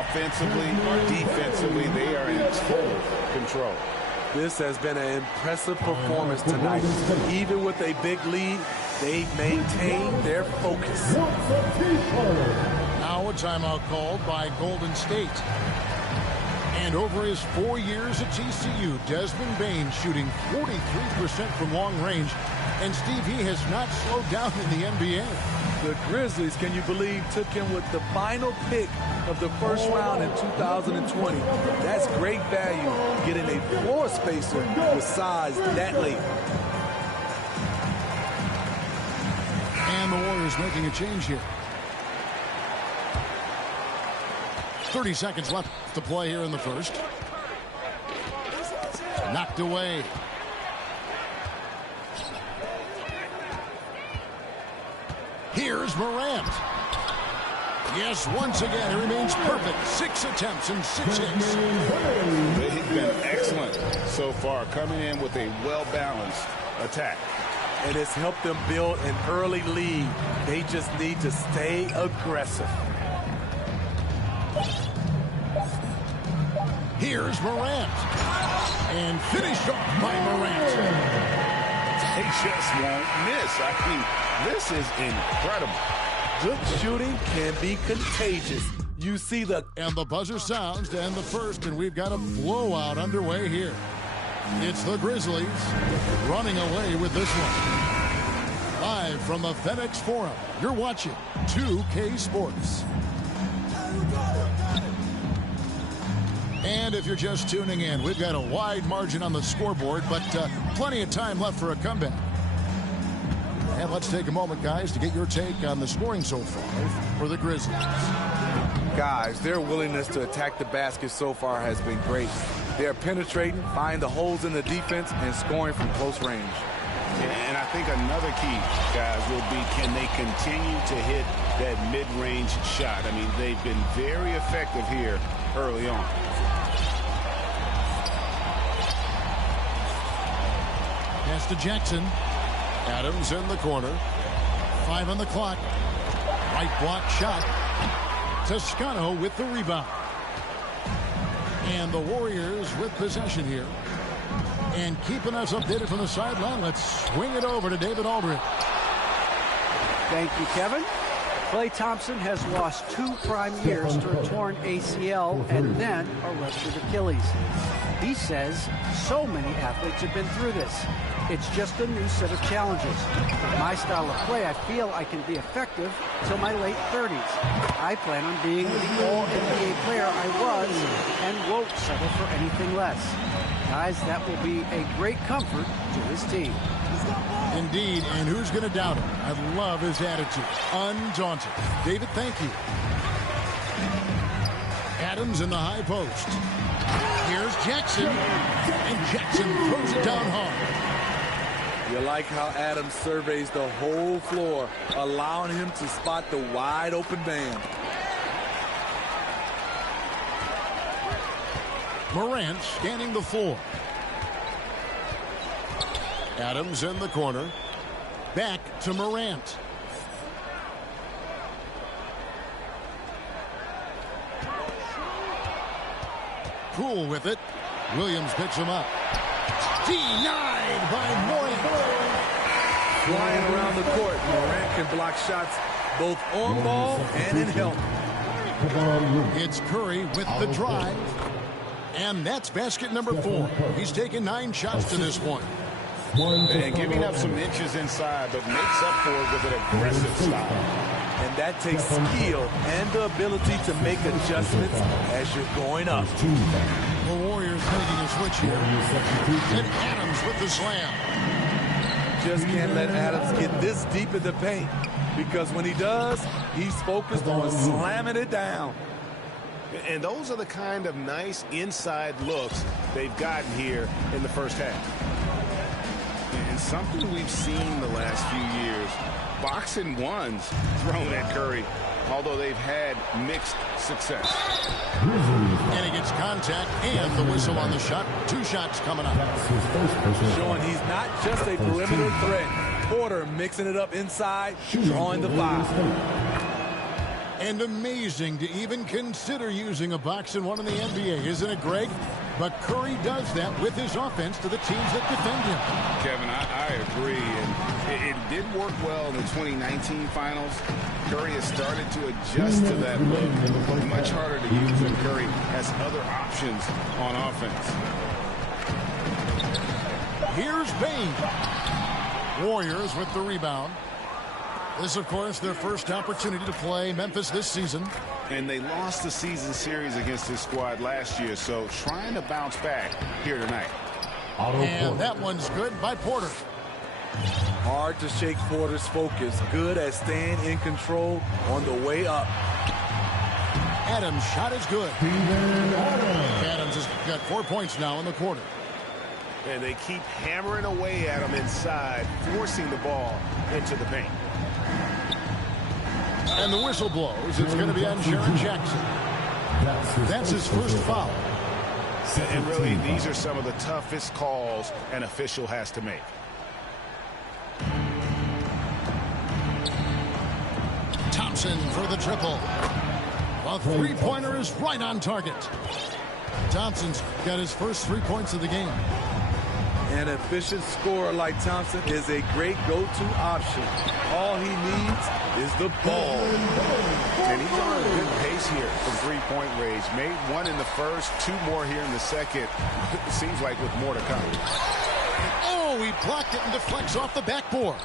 Offensively, defensively, they are in total control. This has been an impressive performance tonight. Even with a big lead, they've maintained their focus. Now a timeout called by Golden State. And over his 4 years at TCU, Desmond Bain shooting 43% from long range. And Steve, he has not slowed down in the NBA. The Grizzlies, can you believe, took him with the final pick of the first round in 2020. That's great value, getting a floor spacer with size that late. And the Warriors making a change here. 30 seconds left to play here in the first. Knocked away. Here's Morant. Yes, once again, he remains perfect. 6 attempts and 6 hits. They've been excellent so far, coming in with a well-balanced attack. And it's helped them build an early lead. They just need to stay aggressive. Here's Morant. And finished off by Morant. They just won't miss. I mean, this is incredible. Good shooting can be contagious. You see the... And the buzzer sounds to end the first, and we've got a blowout underway here. It's the Grizzlies running away with this one. Live from the FedEx Forum, you're watching 2K Sports. And if you're just tuning in, we've got a wide margin on the scoreboard, but plenty of time left for a comeback. And let's take a moment, guys, to get your take on the scoring so far for the Grizzlies. Guys, their willingness to attack the basket so far has been great. They're penetrating, finding the holes in the defense, and scoring from close range. And I think another key, guys, will be can they continue to hit that mid-range shot? I mean, they've been very effective here early on. Pass to Jackson. Adams in the corner. 5 on the clock. Right block shot. Toscano with the rebound. And the Warriors with possession here. And keeping us updated from the sideline, let's swing it over to David Aldridge. Thank you, Kevin. Klay Thompson has lost 2 prime years to a torn ACL and then a ruptured Achilles. He says so many athletes have been through this. It's just a new set of challenges. With my style of play, I feel I can be effective till my late 30s. I plan on being the all-NBA player I was and won't settle for anything less. Guys, that will be a great comfort to his team. Indeed, and who's going to doubt him? I love his attitude. Undaunted. David, thank you. Adams in the high post. Here's Jackson, and Jackson throws it down hard. You like how Adams surveys the whole floor, allowing him to spot the wide open man. Morant scanning the floor. Adams in the corner. Back to Morant. Poole with it. Williams picks him up. Denied by Morant. Flying around the court, Morant can block shots both on ball and in help. It's Curry with the drive. And that's basket number 4. He's taken 9 shots to this point. And giving up some inches inside, but makes up for it with an aggressive style. And that takes skill and the ability to make adjustments as you're going up. The Warriors making a switch here. And Adams with the slam. Just can't let Adams get this deep in the paint, because when he does, he's focused on slamming it down. And those are the kind of nice inside looks they've gotten here in the first half. And something we've seen the last few years, boxing ones thrown at Curry, although they've had mixed success. And he gets contact and the whistle on the shot. 2 shots coming up. Showing he's not just a perimeter threat. Porter mixing it up inside, drawing the foul. And amazing to even consider using a boxing one in the NBA, isn't it, Greg? But Curry does that with his offense to the teams that defend him. Kevin, I agree. And it did work well in the 2019 finals. Curry has started to adjust to that look. Much harder to use when Curry has other options on offense. Here's Bain. Warriors with the rebound. This, of course, their first opportunity to play Memphis this season. And they lost the season series against this squad last year, so trying to bounce back here tonight. And that one's good by Porter. Hard to shake Porter's focus. Good at staying in control on the way up. Adams' shot is good. Adams has got 4 points now in the quarter. And they keep hammering away at him inside, forcing the ball into the paint. And the whistle blows. It's going to be on Jaren Jackson. That's his first foul. And really, these are some of the toughest calls an official has to make. Thompson for the triple. A three-pointer is right on target. Thompson's got his first 3 points of the game. An efficient scorer like Thompson is a great go-to option. All he needs is the ball. And he's on a good pace here from three-point range. Made 1 in the first, 2 more here in the second. It seems like with more to come. Oh, he blocked it and deflects off the backboard.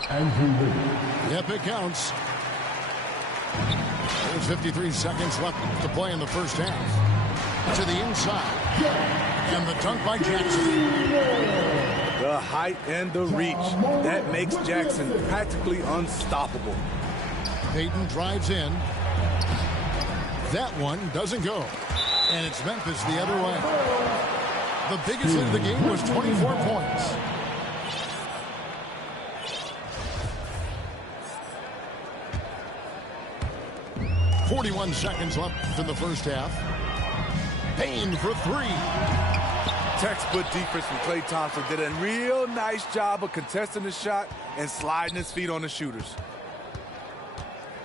Yep, it counts. There's 53 seconds left to play in the first half. To the inside. And the dunk by Jackson. The height and the reach. That makes Jackson practically unstoppable. Payton drives in. That one doesn't go. And it's Memphis the other way. The biggest lead of the game was 24 points. .41 seconds left in the first half. Payne for 3. Textbook defense from Klay Thompson. Did a real nice job of contesting the shot and sliding his feet on the shooters.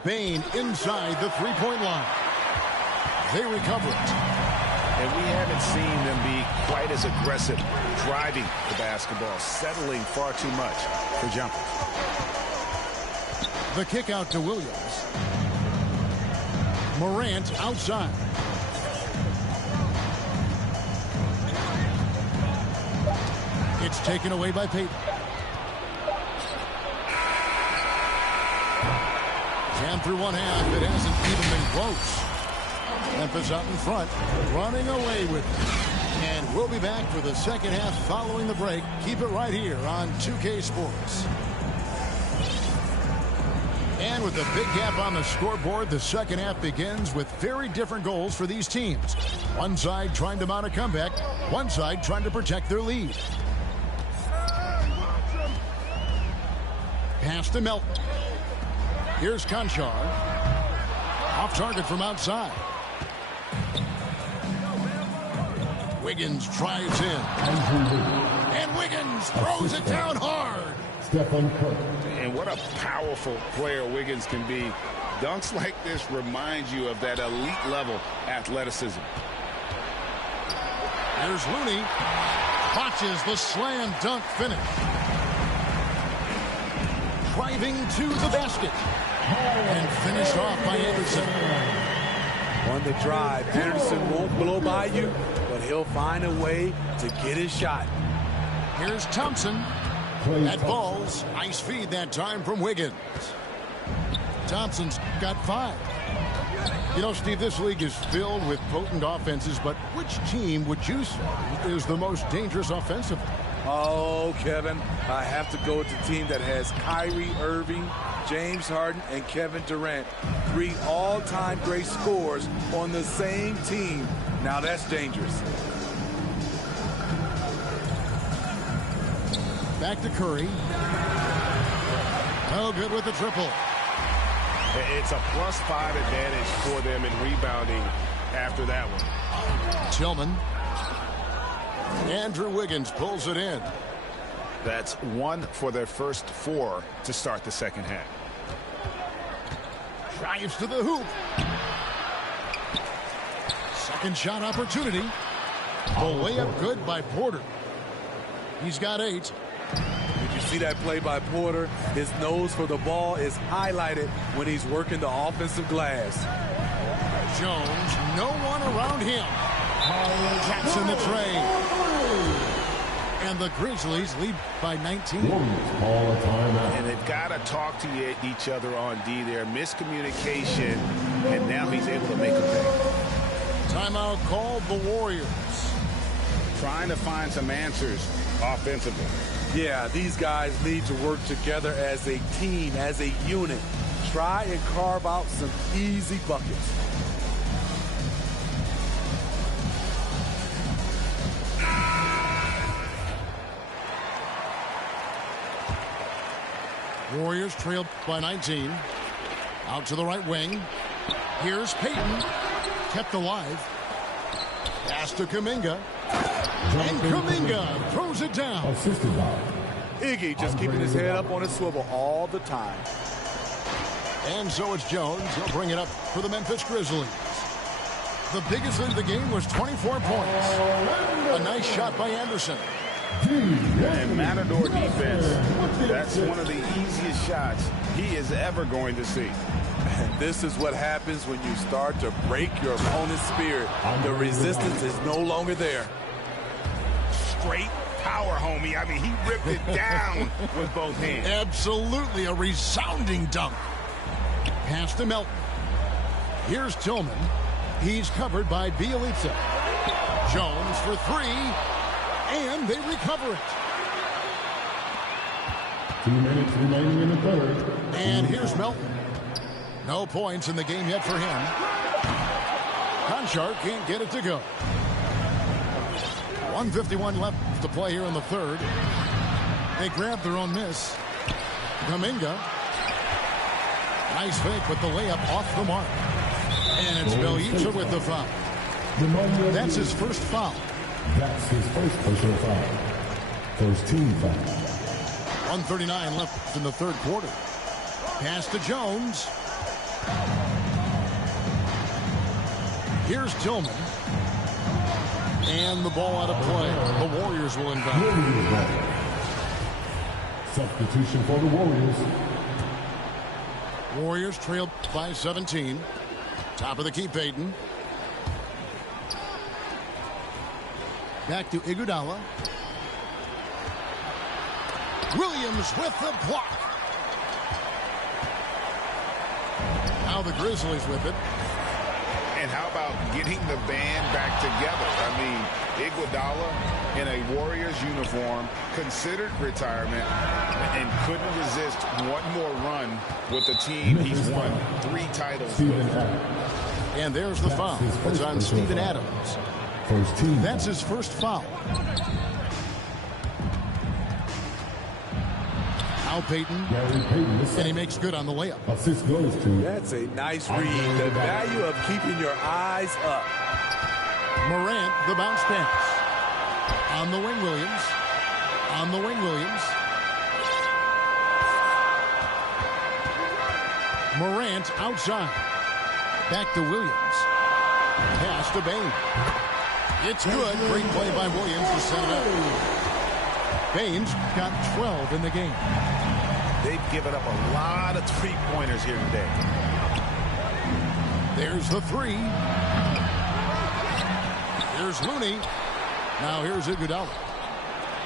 Bain inside the three-point line. They recover it. And we haven't seen them be quite as aggressive driving the basketball, settling far too much for jumpers. The kick out to Williams. Morant outside. It's taken away by Payton. 10 through one half. It hasn't even been close. Memphis out in front, running away with it. And we'll be back for the second half following the break. Keep it right here on 2K Sports. And with the big gap on the scoreboard, the second half begins with very different goals for these teams. One side trying to mount a comeback, one side trying to protect their lead. Pass to Melton. Here's Conchar. Off target from outside. Wiggins drives in. And Wiggins throws it down hard. And what a powerful player Wiggins can be. Dunks like this remind you of that elite level athleticism. There's Looney. Botches the slam dunk finish. Driving to the basket. And finished off by Anderson. On the drive, Anderson won't blow by you, but he'll find a way to get his shot. Here's Thompson. At balls, nice feed that time from Wiggins. Thompson's got 5. You know, Steve, this league is filled with potent offenses, but which team would you say is the most dangerous offensively? Oh, Kevin, I have to go with the team that has Kyrie Irving, James Harden, and Kevin Durant. 3 all-time great scorers on the same team. Now that's dangerous. Back to Curry. Oh, good with the triple. It's a +5 advantage for them in rebounding after that one. Tillman. Andrew Wiggins pulls it in. That's 1 for their first 4 to start the second half. Drives to the hoop. Second shot opportunity. The layup good by Porter. He's got 8. Did you see that play by Porter? His nose for the ball is highlighted when he's working the offensive glass. Jones, no one around him. Taps in the tray. And the Grizzlies lead by 19. And they've got to talk to each other on D there. Miscommunication, and now he's able to make a pay. Timeout called the Warriors. Trying to find some answers offensively. Yeah, these guys need to work together as a team, as a unit. Try and carve out some easy buckets. Warriors trailed by 19. Out to the right wing. Here's Payton. Kept alive. Pass to Kuminga. And Kuminga throws it down. Iggy just keeping his head up on his swivel all the time. And so it's Jones. He'll bring it up for the Memphis Grizzlies. The biggest lead of the game was 24 points. A nice shot by Anderson. And Matador defense, that's one of the easiest shots he is ever going to see. And this is what happens when you start to break your opponent's spirit. The resistance is no longer there. Straight power, homie. I mean, he ripped it down with both hands. Absolutely a resounding dunk. Pass to Melton. Here's Tillman. He's covered by Bielitsa. Jones for 3. And they recover it. 2 minutes remaining in the third. And here's Melton. No points in the game yet for him. Conchar can't get it to go. 1:51 left to play here in the third. They grab their own miss. Kuminga. Nice fake with the layup off the mark. And it's Bielitsa with the foul. That's his first foul. That's his first personal foul. First team foul. 1:39 left in the third quarter. Pass to Jones. Here's Tillman. And the ball out of play. The Warriors will inbound. Substitution for the Warriors. Warriors trail by 17. Top of the key, Payton. Back to Iguodala. Williams with the block. Now the Grizzlies with it. And how about getting the band back together? I mean, Iguodala in a Warriors uniform, considered retirement, and couldn't resist one more run with the team he's won 3 titles with. And there's the foul. It's on Steven Adams. That's his first foul. Now Payton, and he makes good on the layup. Assist goes to. That's a nice read. The value of keeping your eyes up. Morant, the bounce pass. On the wing, Williams. On the wing, Williams. Morant outside. Back to Williams. Pass to Bain. It's good. Great play by Williams to set it up. Bain's got 12 in the game. They've given up a lot of three-pointers here today. There's the 3. Here's Looney. Now here's Iguodala.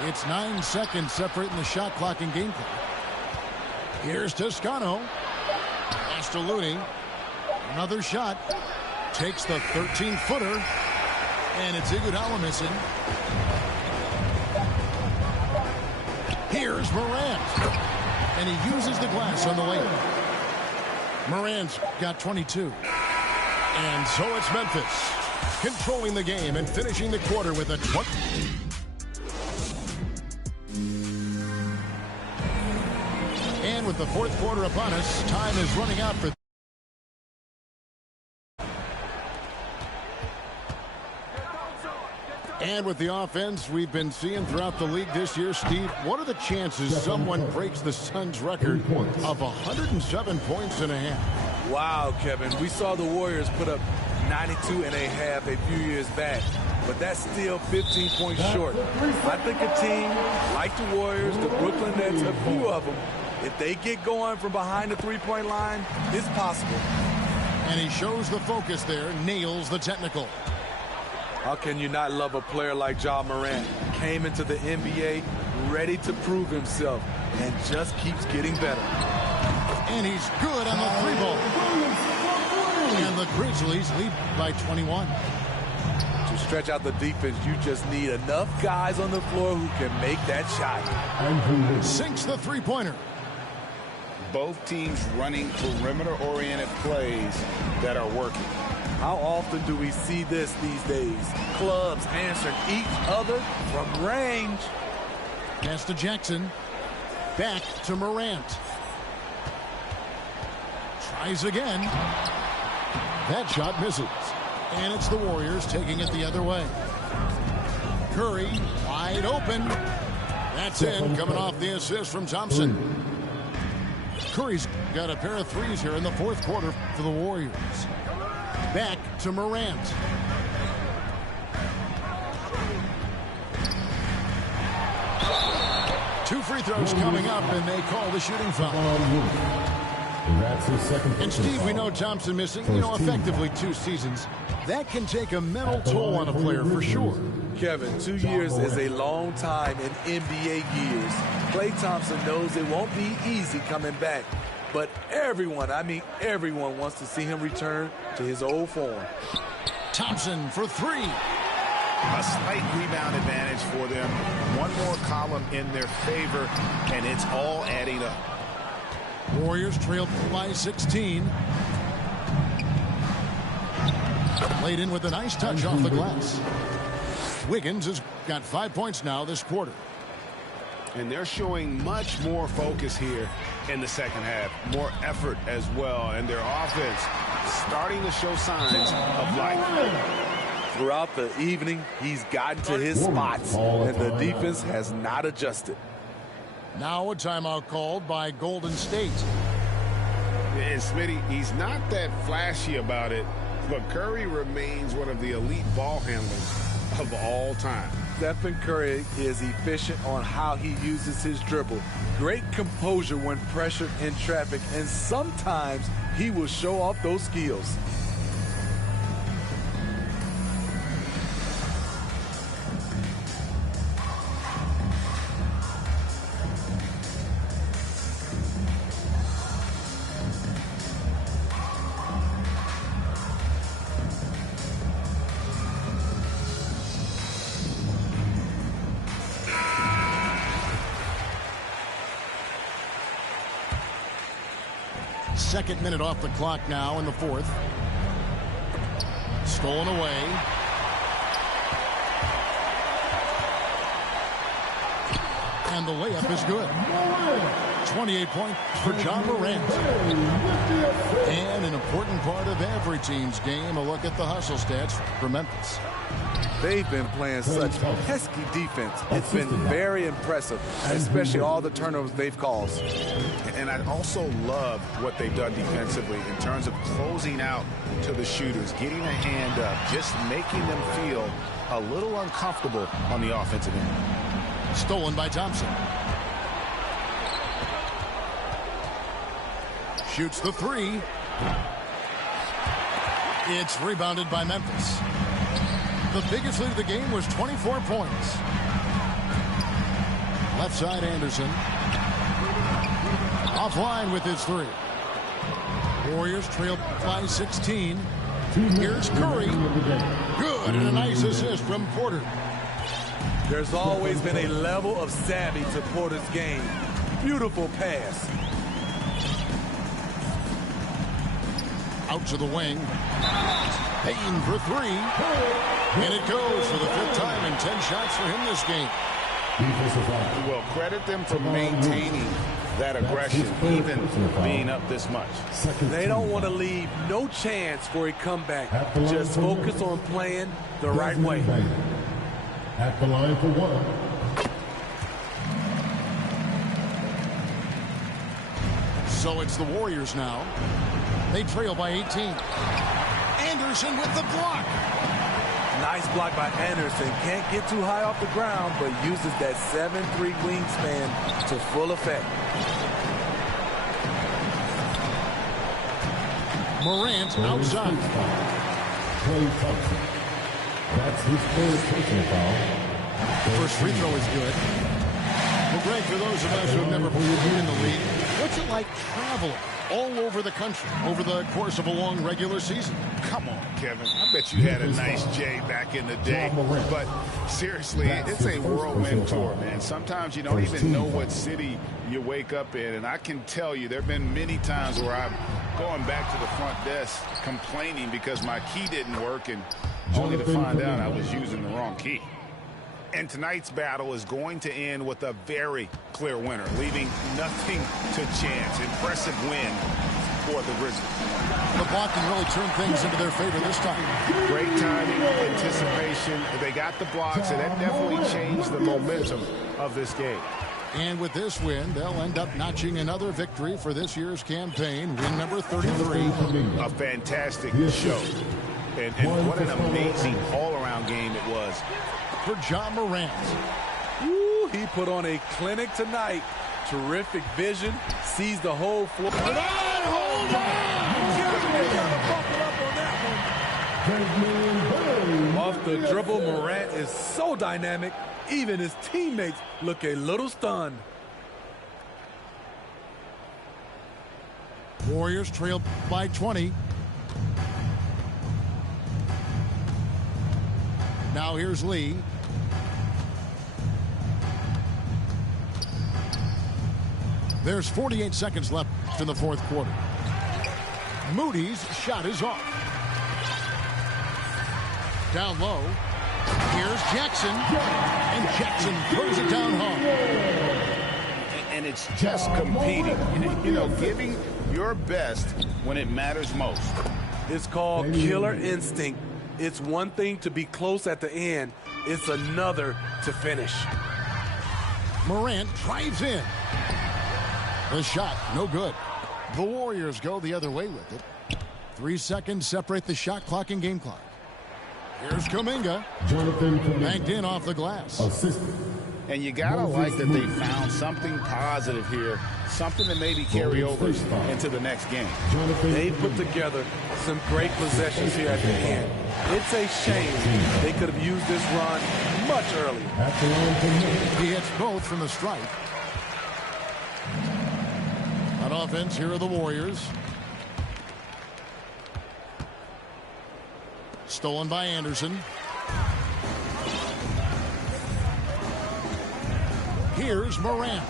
It's 9 seconds separating the shot clock and game clock. Here's Toscano. Pass to Looney. Another shot. Takes the 13-footer. And it's Iguodala missing. Here's Morant. And he uses the glass on the layup. Morant's got 22. And so it's Memphis controlling the game and finishing the quarter with a 20. And with the fourth quarter upon us, time is running out for. And with the offense we've been seeing throughout the league this year, Steve, what are the chances someone breaks the Suns' record of 107 points and a half? Wow, Kevin. We saw the Warriors put up 92 and a half a few years back, but that's still 15 points short. I think a team like the Warriors, the Brooklyn Nets, a few of them, if they get going from behind the three-point line, it's possible. And he shows the focus there, nails the technical. How can you not love a player like Ja Morant? Came into the NBA ready to prove himself and just keeps getting better. And he's good on the 3-ball. And the Grizzlies lead by 21. To stretch out the defense, you just need enough guys on the floor who can make that shot. Sinks the 3-pointer. Both teams running perimeter-oriented plays that are working. How often do we see this these days? Clubs answering each other from range. Pass to Jackson. Back to Morant. Tries again. That shot misses. And it's the Warriors taking it the other way. Curry wide open. That's in, coming off the assist from Thompson. Curry's got a pair of threes here in the fourth quarter for the Warriors. Back to Morant. Two free throws coming up, and they call the shooting foul. That's his second. And Steve, we know Thompson missing, effectively 2 seasons. That can take a mental toll on a player for sure. Kevin, 2 years is a long time in NBA years. Klay Thompson knows it won't be easy coming back. But everyone, I mean everyone, wants to see him return to his old form. Thompson for 3. A slight rebound advantage for them. One more column in their favor, and it's all adding up. Warriors trail by 16. Played in with a nice touch off the glass. Wiggins has got 5 points now this quarter. And they're showing much more focus here in the second half. More effort as well. And their offense starting to show signs of life. Throughout the evening, he's gotten to his spots, and the defense has not adjusted. Now a timeout called by Golden State. And Smitty, he's not that flashy about it, but Curry remains one of the elite ball handlers of all time. Stephen Curry is efficient on how he uses his dribble. Great composure when pressured in traffic, and sometimes he will show off those skills. Second minute off the clock now in the fourth. Stolen away. And the layup is good. 28 points for John Morant. And an important part of every team's game, a look at the hustle stats for Memphis. They've been playing such pesky defense. It's been very impressive, especially all the turnovers they've caused. And I also love what they've done defensively in terms of closing out to the shooters, getting a hand up, just making them feel a little uncomfortable on the offensive end. Stolen by Thompson. Shoots the three. It's rebounded by Memphis. The biggest lead of the game was 24 points. Left side, Anderson. Offline with his three. Warriors trail by 16. Here's Curry. Good, and a nice assist from Porter. There's always been a level of savvy to Porter's game. Beautiful pass. Out to the wing. Payne for three. And it goes for the fifth time and 10 shots for him this game. Well, credit them for maintaining that aggression, even being up this much. They don't want to leave no chance for a comeback. Just focus on playing the right way. At the line for one. So it's the Warriors now. They trail by 18. Anderson with the block. Nice block by Anderson. Can't get too high off the ground, but uses that 7'3" wingspan to full effect. Morant outside. Klay Thompson. That's his third personal foul. First free throw is good. Well, Greg, for those of us who have never played in the league, what's it like traveling all over the country over the course of a long regular season? Come on, Kevin. I bet you had a nice J back in the day. But seriously, it's a whirlwind tour, man. Sometimes you don't even know what city you wake up in. And I can tell you there have been many times where I'm going back to the front desk complaining because my key didn't work, and only to find out I was using the wrong key. And tonight's battle is going to end with a very clear winner, leaving nothing to chance. Impressive win for the Grizzlies. The block can really turn things into their favor this time. Great timing, anticipation. They got the blocks, and that definitely changed the momentum of this game. And with this win, they'll end up notching another victory for this year's campaign, win number 33. A fantastic show. And what an amazing all-around game it was. For John Morant. Ooh, he put on a clinic tonight. Terrific vision. Sees the whole floor. Hold on! Off the dribble, Morant is so dynamic. Even his teammates look a little stunned. Warriors trail by 20. Now here's Lee. There's 48 seconds left in the fourth quarter. Moody's shot is off. Down low. Here's Jackson. And Jackson throws it down hard. And it's just competing. You know, giving your best when it matters most. It's called killer instinct. It's one thing to be close at the end. It's another to finish. Morant drives in. The shot, no good. The Warriors go the other way with it. 3 seconds separate the shot clock and game clock. Here's Kuminga. Banked in off the glass. And you got to like that they found something positive here, something to maybe carry over into the next game. They put together some great possessions here at the end. It's a shame they could have used this run much earlier. He hits both from the stripe. On offense, here are the Warriors. Stolen by Anderson. Here's Morant.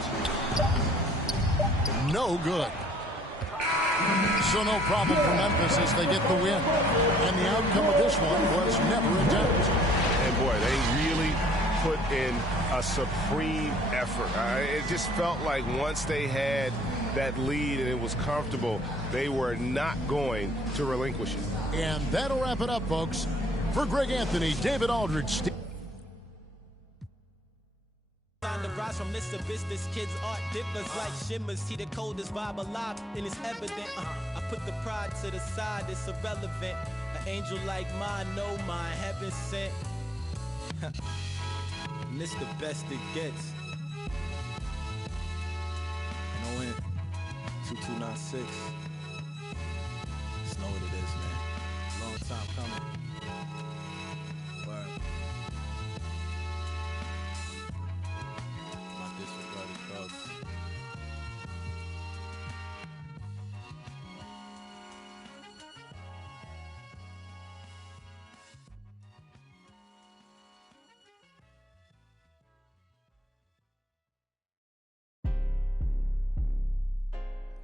No good. So no problem for Memphis as they get the win. And the outcome of this one was never in doubt. And boy, they really put in a supreme effort. It just felt like once they had that lead and it was comfortable, they were not going to relinquish it. And that'll wrap it up, folks. For Greg Anthony, David Aldridge. On the rise from Mr. Business, kids art differs like shimmers. See the coldest vibe alive, and it's evident. I put the pride to the side, it's irrelevant. An angel like mine, no mine, heaven sent. And this the best it gets. No in 2296. Just know what it is, man. Long time coming. Word. My disregarded thugs.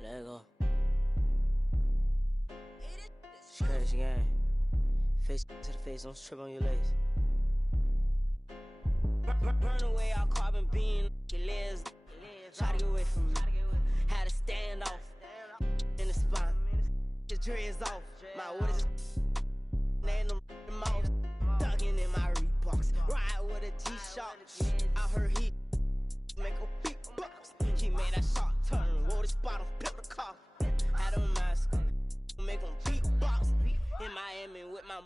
Let go. Scratch game. Face to the face, don't trip on your legs. Burn away our carbon beam. Your legs. Try to get away from me. Had to stand off. In the spine. Your dreads off. My what is laying them mouse. Ducking in my Reeboks. Ride with a G-Shock. I heard he make a beatbox. He made that shot turn. Wore this bottle, pimp the car. Had a mask on. Make him beatbox. In Miami with my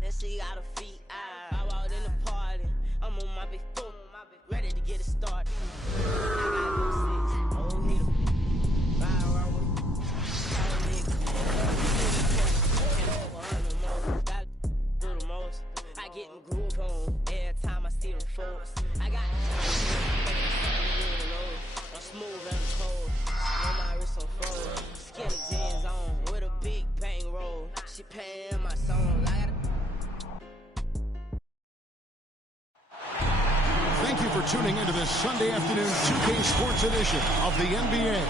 then she got her feet. I walked in the party. I'm on my big foot, ready to get it started. I got no six, old needle. Ride around with I get in groove on every time I see them folks. I got I'm smooth and cold. On my wrist on fold. Skinny jeans on with a big bang roll. She paying my song. Thank you for tuning into this Sunday afternoon 2K Sports edition of the NBA.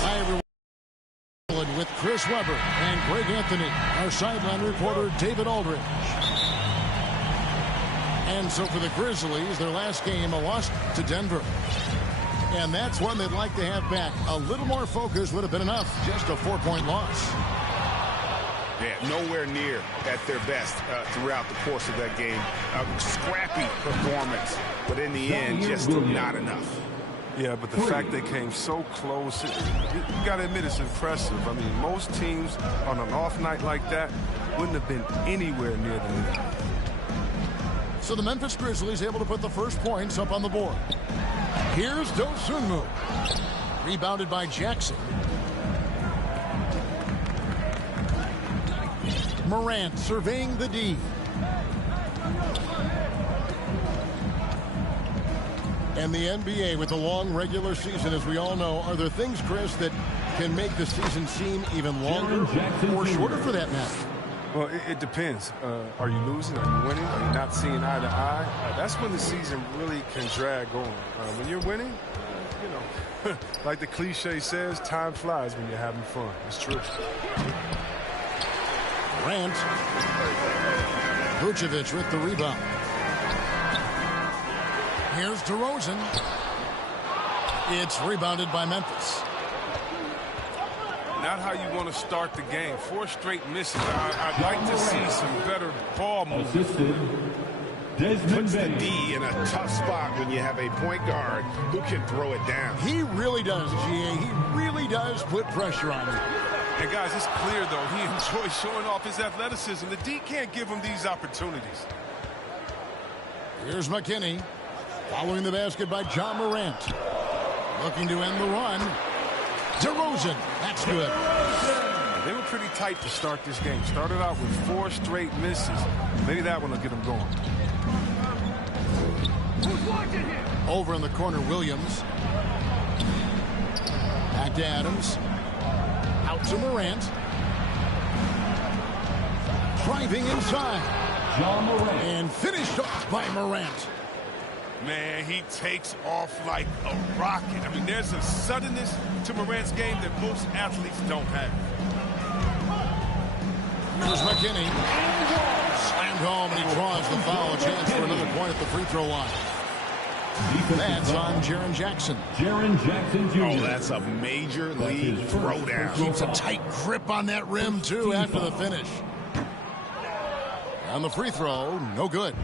Hi, everyone. With Chris Webber and Greg Anthony, our sideline reporter David Aldridge. And so for the Grizzlies, their last game, a loss to Denver. And that's one they'd like to have back. A little more focus would have been enough. Just a 4-point loss. Yeah, nowhere near at their best throughout the course of that game. A scrappy performance, but in the end, just not enough. Yeah, but the fact they came so close, you got to admit it's impressive. I mean, most teams on an off night like that wouldn't have been anywhere near the lead. So the Memphis Grizzlies able to put the first points up on the board. Here's Dosunmu. Rebounded by Jackson. Morant surveying the D. And the NBA with a long regular season, as we all know, are there things, Chris, that can make the season seem even longer or shorter for that matter? Well, it depends. Are you losing? Are you winning? Are you not seeing eye to eye? That's when the season really can drag on. When you're winning, you know, like the cliche says, time flies when you're having fun. It's true. Grant. Vucevic with the rebound. Here's DeRozan. It's rebounded by Memphis. Not how you want to start the game. 4 straight misses. I'd like to see some better ball movement. puts the D in a tough spot when you have a point guard who can throw it down. He really does, GA. He really does put pressure on him. And guys, it's clear, though, he enjoys showing off his athleticism. The D can't give him these opportunities. Here's McKinney. Following the basket by John Morant. Looking to end the run. DeRozan. That's good. They were pretty tight to start this game. Started out with 4 straight misses. Maybe that one will get them going. Over in the corner, Williams. Back to Adams. Out to Morant. Driving inside. John Morant. And finished off by Morant. Man, he takes off like a rocket. I mean, there's a suddenness to Morant's game that most athletes don't have. Here's McKinney. Slammed home, and he draws the foul. A chance for another point at the free throw line. That's on Jaren Jackson. Jaren Jackson Jr. Oh, that's a major league throwdown. Keeps a tight grip on that rim, too, after the finish. On the free throw, no good.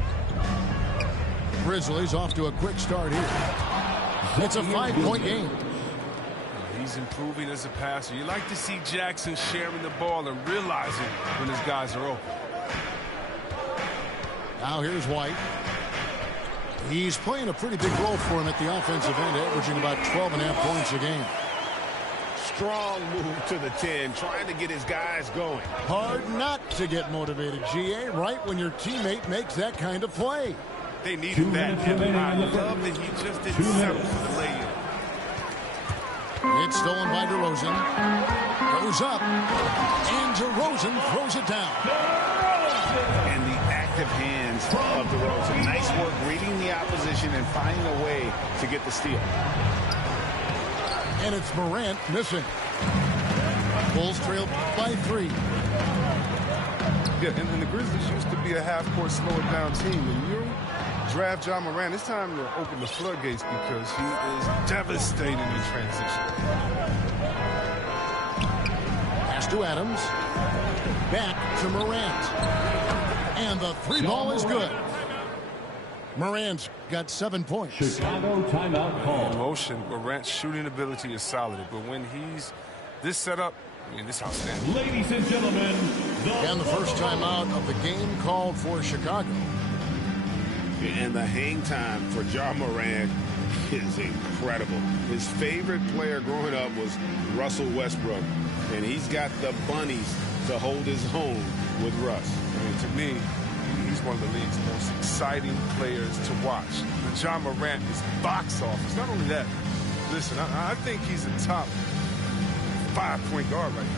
Grizzlies off to a quick start here. It's a 5-point game. He's improving as a passer. You like to see Jackson sharing the ball and realizing when his guys are open. Now here's White. He's playing a pretty big role for him at the offensive end, averaging about 12.5 points a game. Strong move to the 10, trying to get his guys going. Hard not to get motivated, GA, right when your teammate makes that kind of play. They needed that. And I love that he just didn't settle for the lay-in. It's stolen by DeRozan. Goes up. And DeRozan throws it down. And the active hands of DeRozan. Nice work reading the opposition and finding a way to get the steal. And it's Morant missing. Bulls trail by 3. Yeah, and the Grizzlies used to be a half-court slow-it-down team. When you draft John Morant, it's time to open the floodgates because he is devastating in transition. Pass to Adams. Back to Morant. And the 3-ball is good. Morant's got 7 points. Chicago timeout call. In motion, Morant's shooting ability is solid, but when he's this setup, I mean, this is outstanding. Ladies and gentlemen, and the first timeout of the game called for Chicago. And the hang time for John Morant is incredible. His favorite player growing up was Russell Westbrook, and he's got the bunnies to hold his own with Russ. I mean, to me, he's one of the league's most exciting players to watch. And John Morant is box office. Not only that, listen, I think he's a top 5-point guard right now.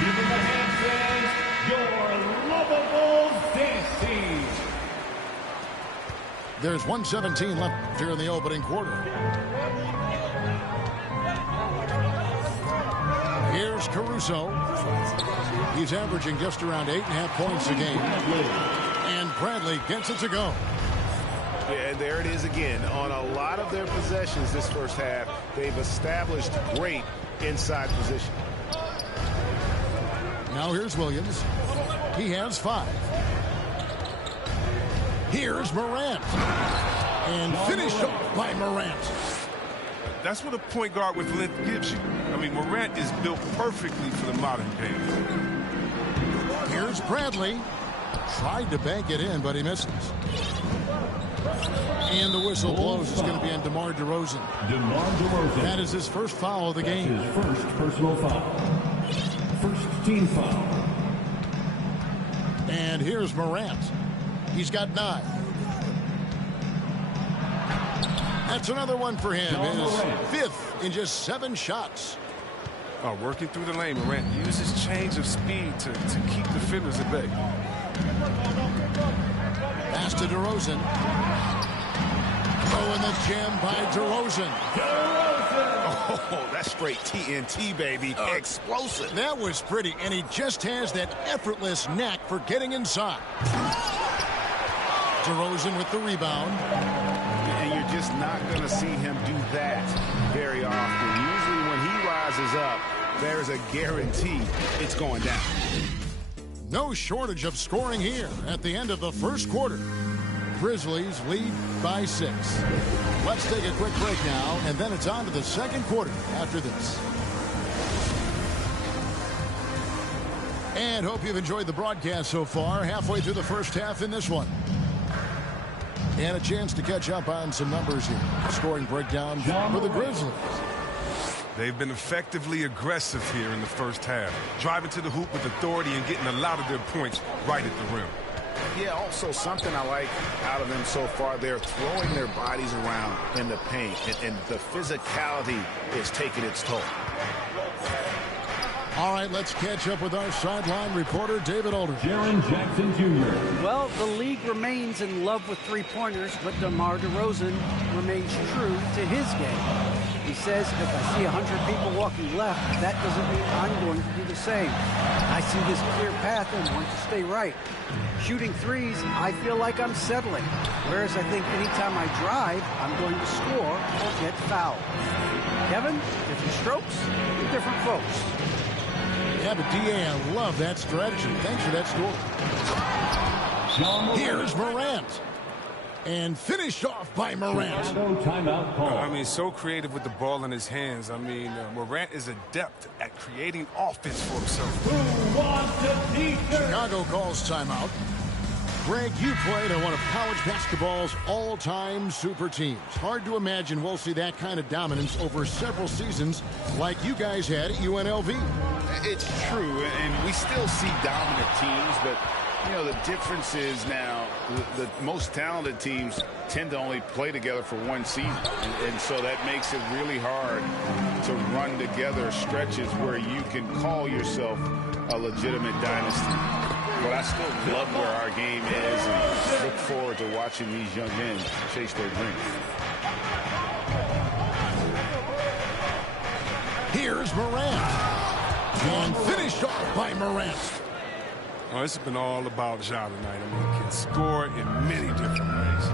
Giving the hand fans your lovable dance team. There's 1:17 left here in the opening quarter. Here's Caruso. He's averaging just around 8.5 points a game. And Bradley gets it to go. Yeah, and there it is again. On a lot of their possessions this first half, they've established great inside position. Now here's Williams. He has 5. Here's Morant. And finished off by Morant. That's what a point guard with length gives you. I mean, Morant is built perfectly for the modern game. Here's Bradley. Tried to bank it in, but he misses. And the whistle blows. It's going to be on DeMar DeRozan. DeMar DeRozan. That is his first foul of the game. His first personal foul. First team foul. And here's Morant. He's got 9. That's another one for him. His 5th in just 7 shots. Working through the lane, Morant uses change of speed to keep defenders at bay. Pass to DeRozan. Oh, and the jam by DeRozan. Oh, that's straight TNT, baby. Explosive. That was pretty, and he just has that effortless knack for getting inside. DeRozan with the rebound. And you're just not going to see him do that very often. Usually when he rises up, there's a guarantee it's going down. No shortage of scoring here at the end of the first quarter. Grizzlies lead by 6. Let's take a quick break now, and then it's on to the second quarter after this. And hope you've enjoyed the broadcast so far. Halfway through the first half in this one. And a chance to catch up on some numbers here. Scoring breakdown for the Grizzlies. They've been effectively aggressive here in the first half, driving to the hoop with authority and getting a lot of their points right at the rim. Yeah, also something I like out of them so far, they're throwing their bodies around in the paint, and the physicality is taking its toll. All right, let's catch up with our sideline reporter, David Aldridge. Jaren Jackson Jr. Well, the league remains in love with three-pointers, but DeMar DeRozan remains true to his game. He says, if I see 100 people walking left, that doesn't mean I'm going to do the same. I see this clear path and want to stay right. Shooting threes, I feel like I'm settling. Whereas I think anytime I drive, I'm going to score or get fouled. Kevin, different strokes, different folks. Yeah, but D.A., I love that strategy. Thanks for that story. Here's Morant. And finished off by Morant. I mean, so creative with the ball in his hands. I mean, Morant is adept at creating offense for himself. Chicago calls timeout. Greg, you played on one of college basketball's all-time super teams. Hard to imagine we'll see that kind of dominance over several seasons like you guys had at UNLV. It's true, and we still see dominant teams, but you know, the difference is now the most talented teams tend to only play together for one season. And so that makes it really hard to run together stretches where you can call yourself a legitimate dynasty. But I still love where our game is and look forward to watching these young men chase their dreams. Here's Morant. And finished off by Morant. Oh, it's been all about Ja tonight. I mean, he can score in many different ways.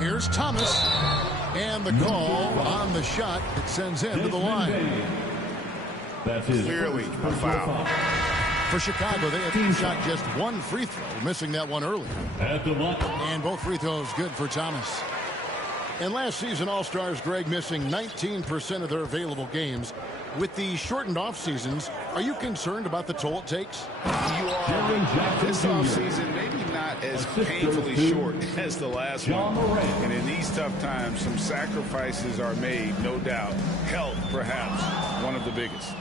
Here's Thomas. And the call on the shot that sends him to the line. That's his clearly a foul. For Chicago, they have shot just one free throw, missing that one earlier. And both free throws good for Thomas. And last season, All-Stars Greg missing 19% of their available games. With the shortened off seasons, are you concerned about the toll it takes? You are. This offseason, maybe not as painfully short as the last one. And in these tough times, some sacrifices are made, no doubt. Health, perhaps, one of the biggest.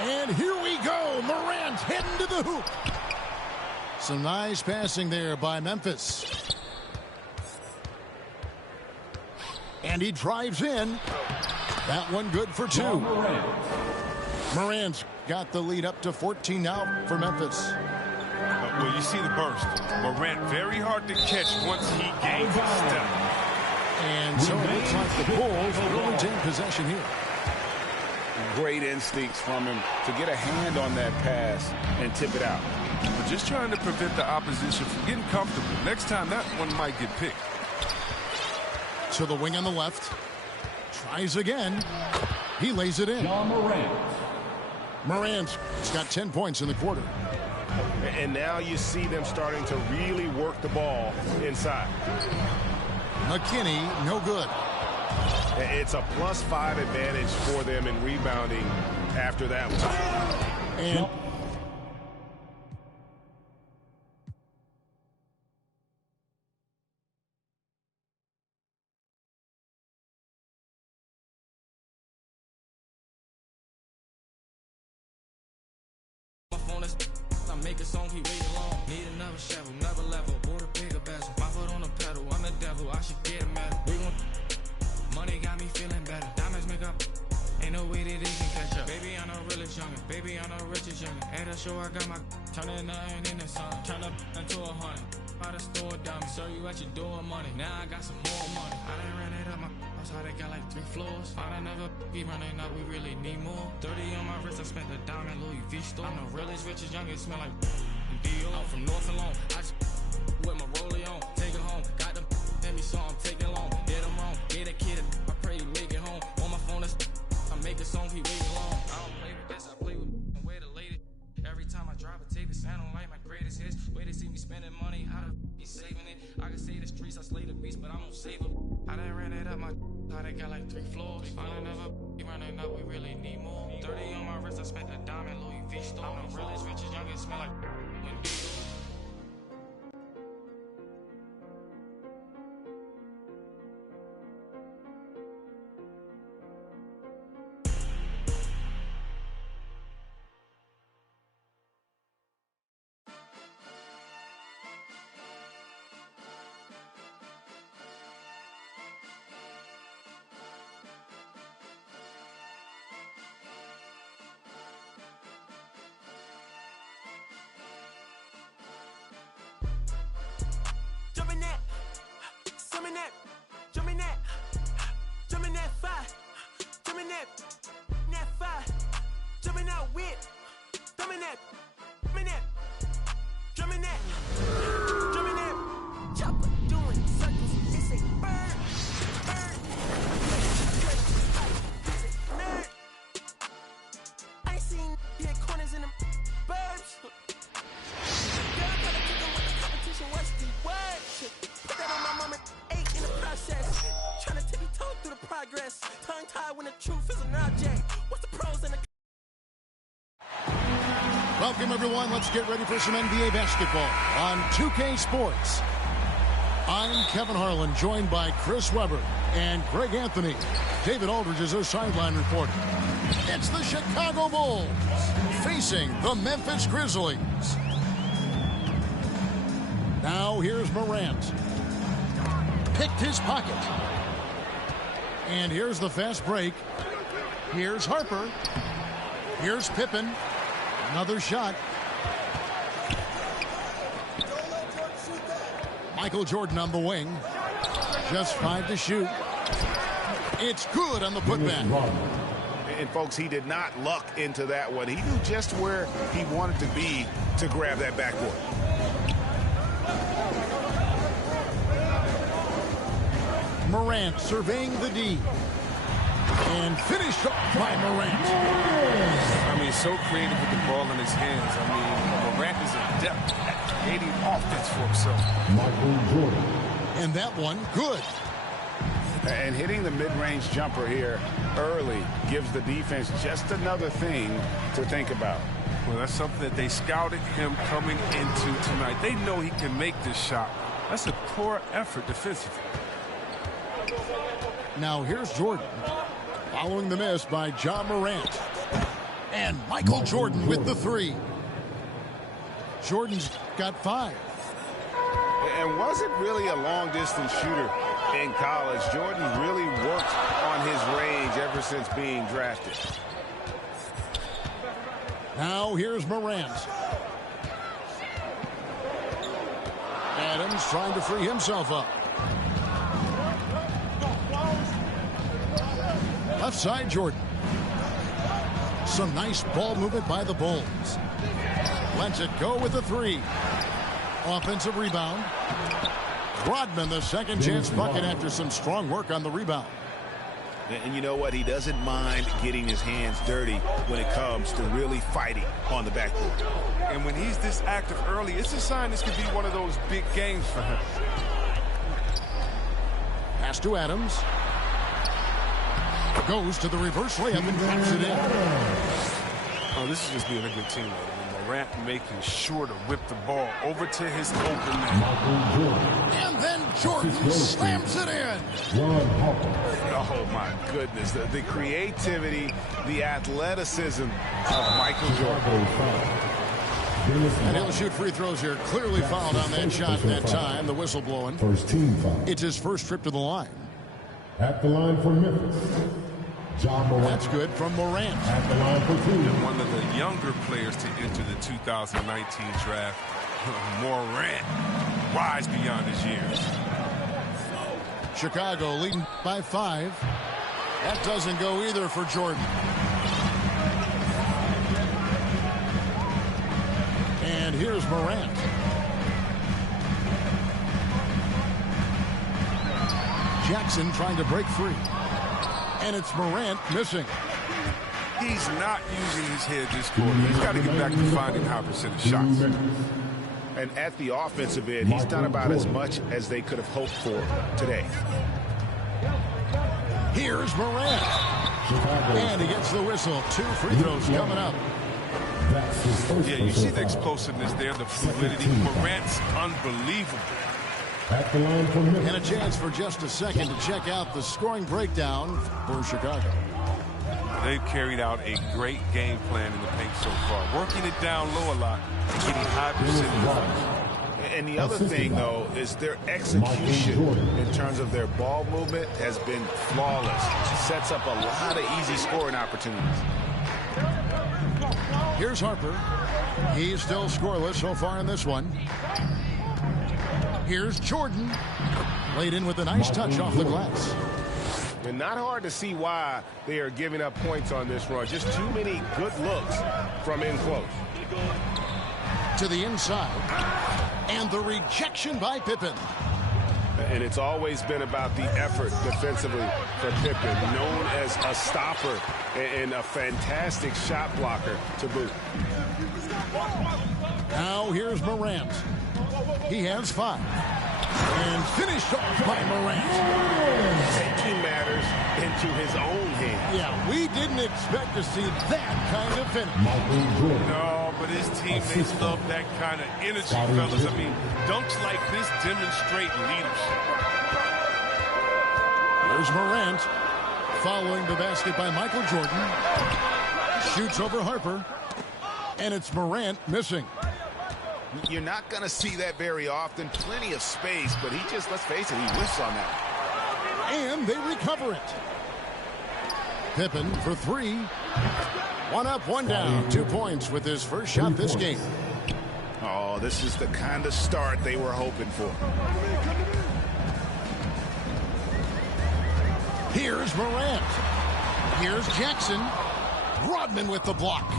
And here we go. Morant heading to the hoop. Some nice passing there by Memphis. And he drives in. That one good for 2. Morant's got the lead up to 14 now for Memphis. Well, you see the burst. Morant very hard to catch once he gains a step. And so it looks like the Bulls will retain possession here. Great instincts from him to get a hand on that pass and tip it out. We're just trying to prevent the opposition from getting comfortable. Next time, that one might get picked. To the wing on the left. Tries again. He lays it in. Morant's got 10 points in the quarter. And now you see them starting to really work the ball inside. McKinney, no good. It's a +5 advantage for them in rebounding after that one. And I make a song, he waiting long. Need another shovel, another level. Bought a bigger bezel. My foot on the pedal, I'm the devil. I should get a medal. We want money, got me feeling better. Diamonds make up. Ain't no way that they can catch up. Baby, I know realest youngin'. Baby, I know richest youngin'. At a show, I got my turning nothing in the sun. Turn up into 100. By the store dummy. Serve you at your door money. Now I got some more money. I done ran it up my house. How they got like 3 floors. I done never be running up. We really need more. 30 on my wrist. I spent the diamond Louis V store. I'm the realest, richest, youngest. Smell like Dior. I'm from North and Long. I just with my rollie on. Take it home. Got them let me so I'm taking long. Did them wrong. Get a kid. I pray he make it home. On my phone, I make a song. He waiting long. I don't play with this. I play with where the lady. spending money, how the he saving it. I can say the streets, I slay the beast, but I'm gonna save it. I done ran it up my how they got like 3 floors. Find another running up, we really need more. 30 on my wrist, I spent a diamond Louis V store. I'm the realest, richest, youngest, smell like when Jumping that, summon that, jumping that, jumping that fire, jumping that fire, jumping out whip, jumping that, jumping that, jumping that, jumping that, chopper doing circles. It's a bird, bird, nerd. I ain't seen hit corners in them burbs. What's the word? Put that on my mama, 8 in the process. Trying to tippy-toe through the progress. Tongue-tied when the truth is an object. What's the pros and the... Welcome, everyone. Let's get ready for some NBA basketball on 2K Sports. I'm Kevin Harlan, joined by Chris Webber and Greg Anthony. David Aldridge is our sideline reporter. It's the Chicago Bulls facing the Memphis Grizzlies. Now here's Morant. Picked his pocket. And here's the fast break. Here's Harper. Here's Pippen. Another shot. Michael Jordan on the wing. Just 5 to shoot. It's good on the putback. And, folks, he did not luck into that one. He knew just where he wanted to be to grab that backboard. Morant surveying the D. And finished off by Morant. I mean, so creative with the ball in his hands. I mean, Morant is adept at creating offense for himself. Michael Jordan. And that one, good. And hitting the mid-range jumper here early gives the defense just another thing to think about. Well, that's something that they scouted him coming into tonight. They know he can make this shot. That's a poor effort defensively. Now here's Jordan. Following the miss by John Morant. And Michael Jordan with the 3. Jordan's got 5. And wasn't really a long-distance shooter in college. Jordan really worked on his range ever since being drafted. Now here's Morant. Adams trying to free himself up. Left side, Jordan. Some nice ball movement by the Bulls. Lets it go with the 3. Offensive rebound. Rodman, the second chance bucket after some strong work on the rebound. And you know what? He doesn't mind getting his hands dirty when it comes to really fighting on the backboard. And when he's this active early, it's a sign this could be one of those big games for him. Pass to Adams. Goes to the reverse layup and drops it in. Oh, this is just being a good team. Morant making sure to whip the ball over to his open man. And then Jordan slams it in. Oh, my goodness. The creativity, the athleticism of Michael Jordan. And he'll shoot free throws here. Clearly fouled on that shot that time. The whistle blowing. First team foul. It's his first trip to the line. At the line for Memphis, John Morant. That's good from Morant. At the line for 2. And one of the younger players to enter the 2019 draft, Morant, rise beyond his years. Chicago leading by 5. That doesn't go either for Jordan. And here's Morant. Jackson trying to break free. And it's Morant missing. He's not using his head this quarter. He's got to get back to finding high percentage shots. And at the offensive end, he's done about as much as they could have hoped for today. Here's Morant. And he gets the whistle. 2 free throws coming up. Yeah, you see the explosiveness there, the fluidity. Morant's unbelievable. And a chance for just a second to check out the scoring breakdown for Chicago. They've carried out a great game plan in the paint so far, working it down low a lot and getting high percentage. And the other thing, though, is their execution in terms of their ball movement has been flawless. Sets up a lot of easy scoring opportunities. Here's Harper. He's still scoreless so far in this one. Here's Jordan. Laid in with a nice touch off the glass. And not hard to see why they are giving up points on this run. Just too many good looks from in close. To the inside. And the rejection by Pippen. And it's always been about the effort defensively for Pippen, known as a stopper and a fantastic shot blocker to boot. Now here's Morant. He has 5. And finished off by Morant. Taking matters into his own hands. Yeah, we didn't expect to see that kind of finish. No, but his teammates love that kind of energy, fellas. I mean, dunks like this demonstrate leadership. Here's Morant. Following the basket by Michael Jordan. Shoots over Harper. And it's Morant missing. You're not going to see that very often. Plenty of space, but he just, let's face it, he whiffs on that. And they recover it. Pippen for 3. 1 up, 1 down. 2 points with his first shot this game. Oh, this is the kind of start they were hoping for. Here's Morant. Here's Jackson. Rodman with the block.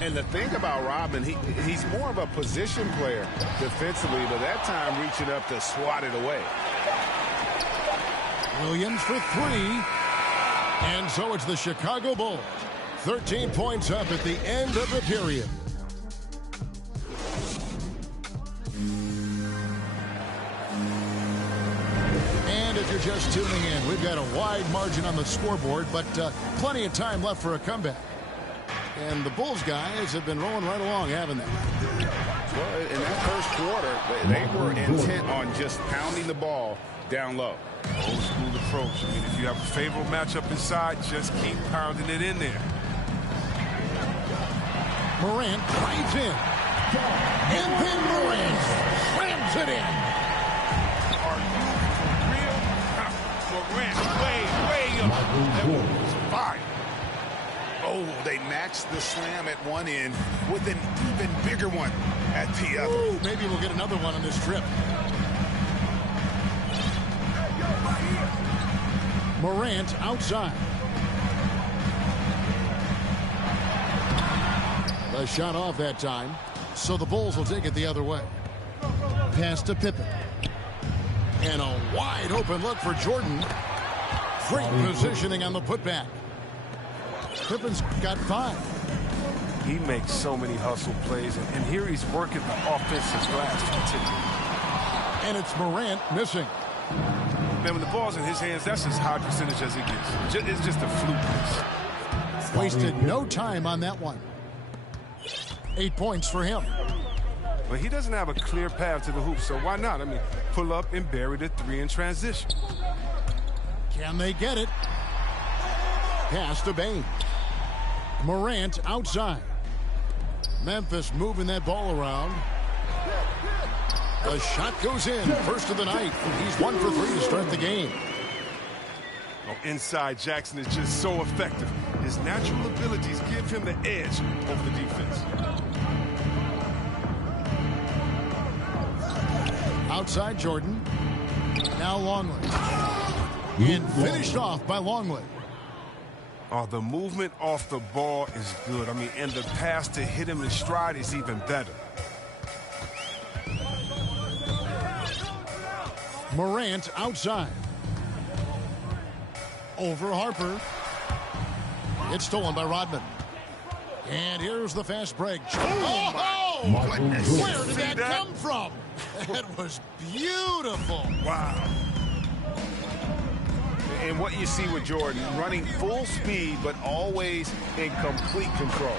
And the thing about Rodman, he's more of a position player defensively, but that time reaching up to swat it away. Williams for 3. And so it's the Chicago Bulls. 13 points up at the end of the period. And if you're just tuning in, we've got a wide margin on the scoreboard, but plenty of time left for a comeback. And the Bulls guys have been rolling right along, haven't they? Well, in that first quarter, they were intent on just pounding the ball down low. Old school approach. I mean, if you have a favorable matchup inside, just keep pounding it in there. Morant drives in. And then Morant slams it in. Are you for real? Morant way up. That one was fire. Oh, they matched the slam at one end with an even bigger one at the other. Ooh, maybe we'll get another one on this trip. Morant outside. The shot off that time, so the Bulls will take it the other way. Pass to Pippen. And a wide open look for Jordan. Great positioning on the putback. Pippen's got 5. He makes so many hustle plays, and here he's working the offensive glass too. And it's Morant missing. Man, when the ball's in his hands, that's as high percentage as it gets. It's just a fluke. Wasted no time on that one. 8 points for him. But he doesn't have a clear path to the hoop, so why not? I mean, pull up and bury the 3 in transition. Can they get it? Pass to Bain. Morant outside. Memphis moving that ball around. The shot goes in. First of the night. He's 1 for 3 to start the game. Oh, inside Jackson is just so effective. His natural abilities give him the edge over the defense. Outside Jordan. Now Longley. And finished off by Longley. Oh, the movement off the ball is good. I mean, and the pass to hit him in stride is even better. Morant outside. Over Harper. It's stolen by Rodman. And here's the fast break. Oh, Oh, goodness. Where did that come from? That was beautiful. Wow. And what you see with Jordan, running full speed, but always in complete control.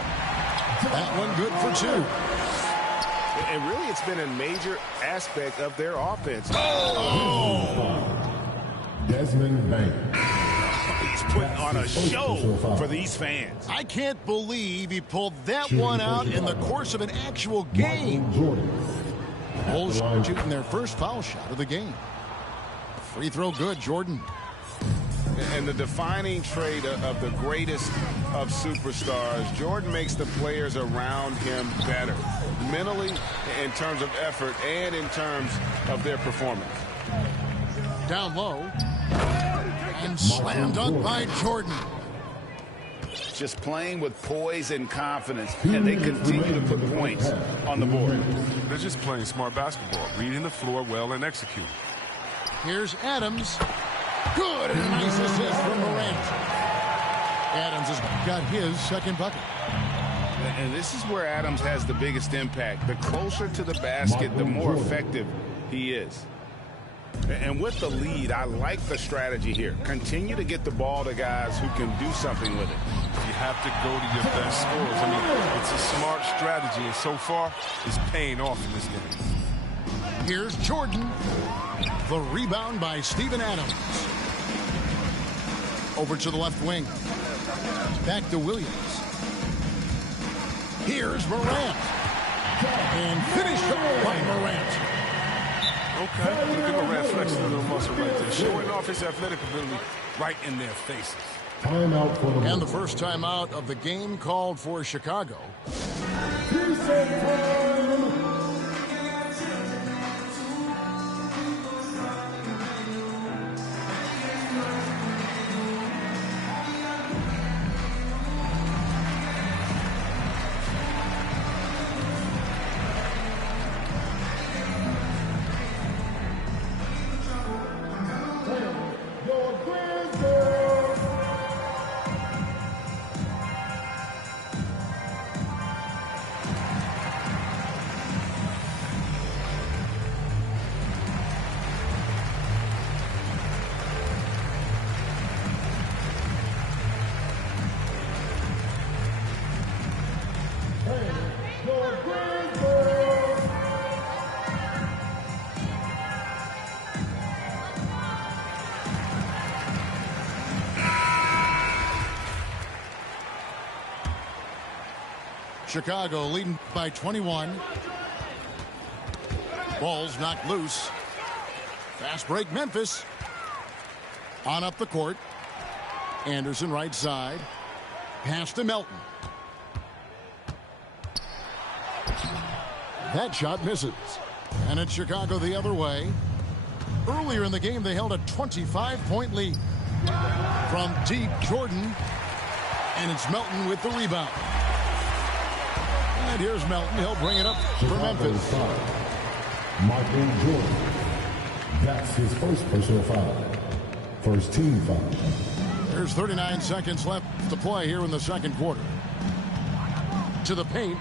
That one good for 2. And really, it's been a major aspect of their offense. Desmond Bank. He's putting on a show for these fans. I can't believe he pulled that one out in the course of an actual game. Bulls shooting their first foul shot of the game. Free throw good, Jordan. And the defining trait of the greatest of superstars, Jordan makes the players around him better, mentally, in terms of effort, and in terms of their performance. Down low. And slam dunk by Jordan. Just playing with poise and confidence, and they continue to put points on the board. They're just playing smart basketball, reading the floor well and executing. Here's Adams. Good, and a nice assist from Morant. Adams has got his second bucket. And this is where Adams has the biggest impact. The closer to the basket, the more effective he is. And with the lead, I like the strategy here. Continue to get the ball to guys who can do something with it. You have to go to your best scorers. I mean, it's a smart strategy, and so far, it's paying off in this game. Here's Jordan. The rebound by Steven Adams. Over to the left wing. Back to Williams. Here's Morant. And finished up by Morant. Okay, look at Morant flexing a little muscle right there. Showing off his athletic ability right in their faces. Timeout for the And the first timeout of the game called for Chicago. Chicago leading by 21. Ball's knocked loose. Fast break Memphis. On up the court. Anderson right side. Pass to Melton. That shot misses. And it's Chicago the other way. Earlier in the game, they held a 25-point lead. From deep, Jordan. And it's Melton with the rebound. And here's Melton. He'll bring it up for Memphis. Michael Jordan. That's his first personal foul. First team foul. There's 39 seconds left to play here in the second quarter. To the paint.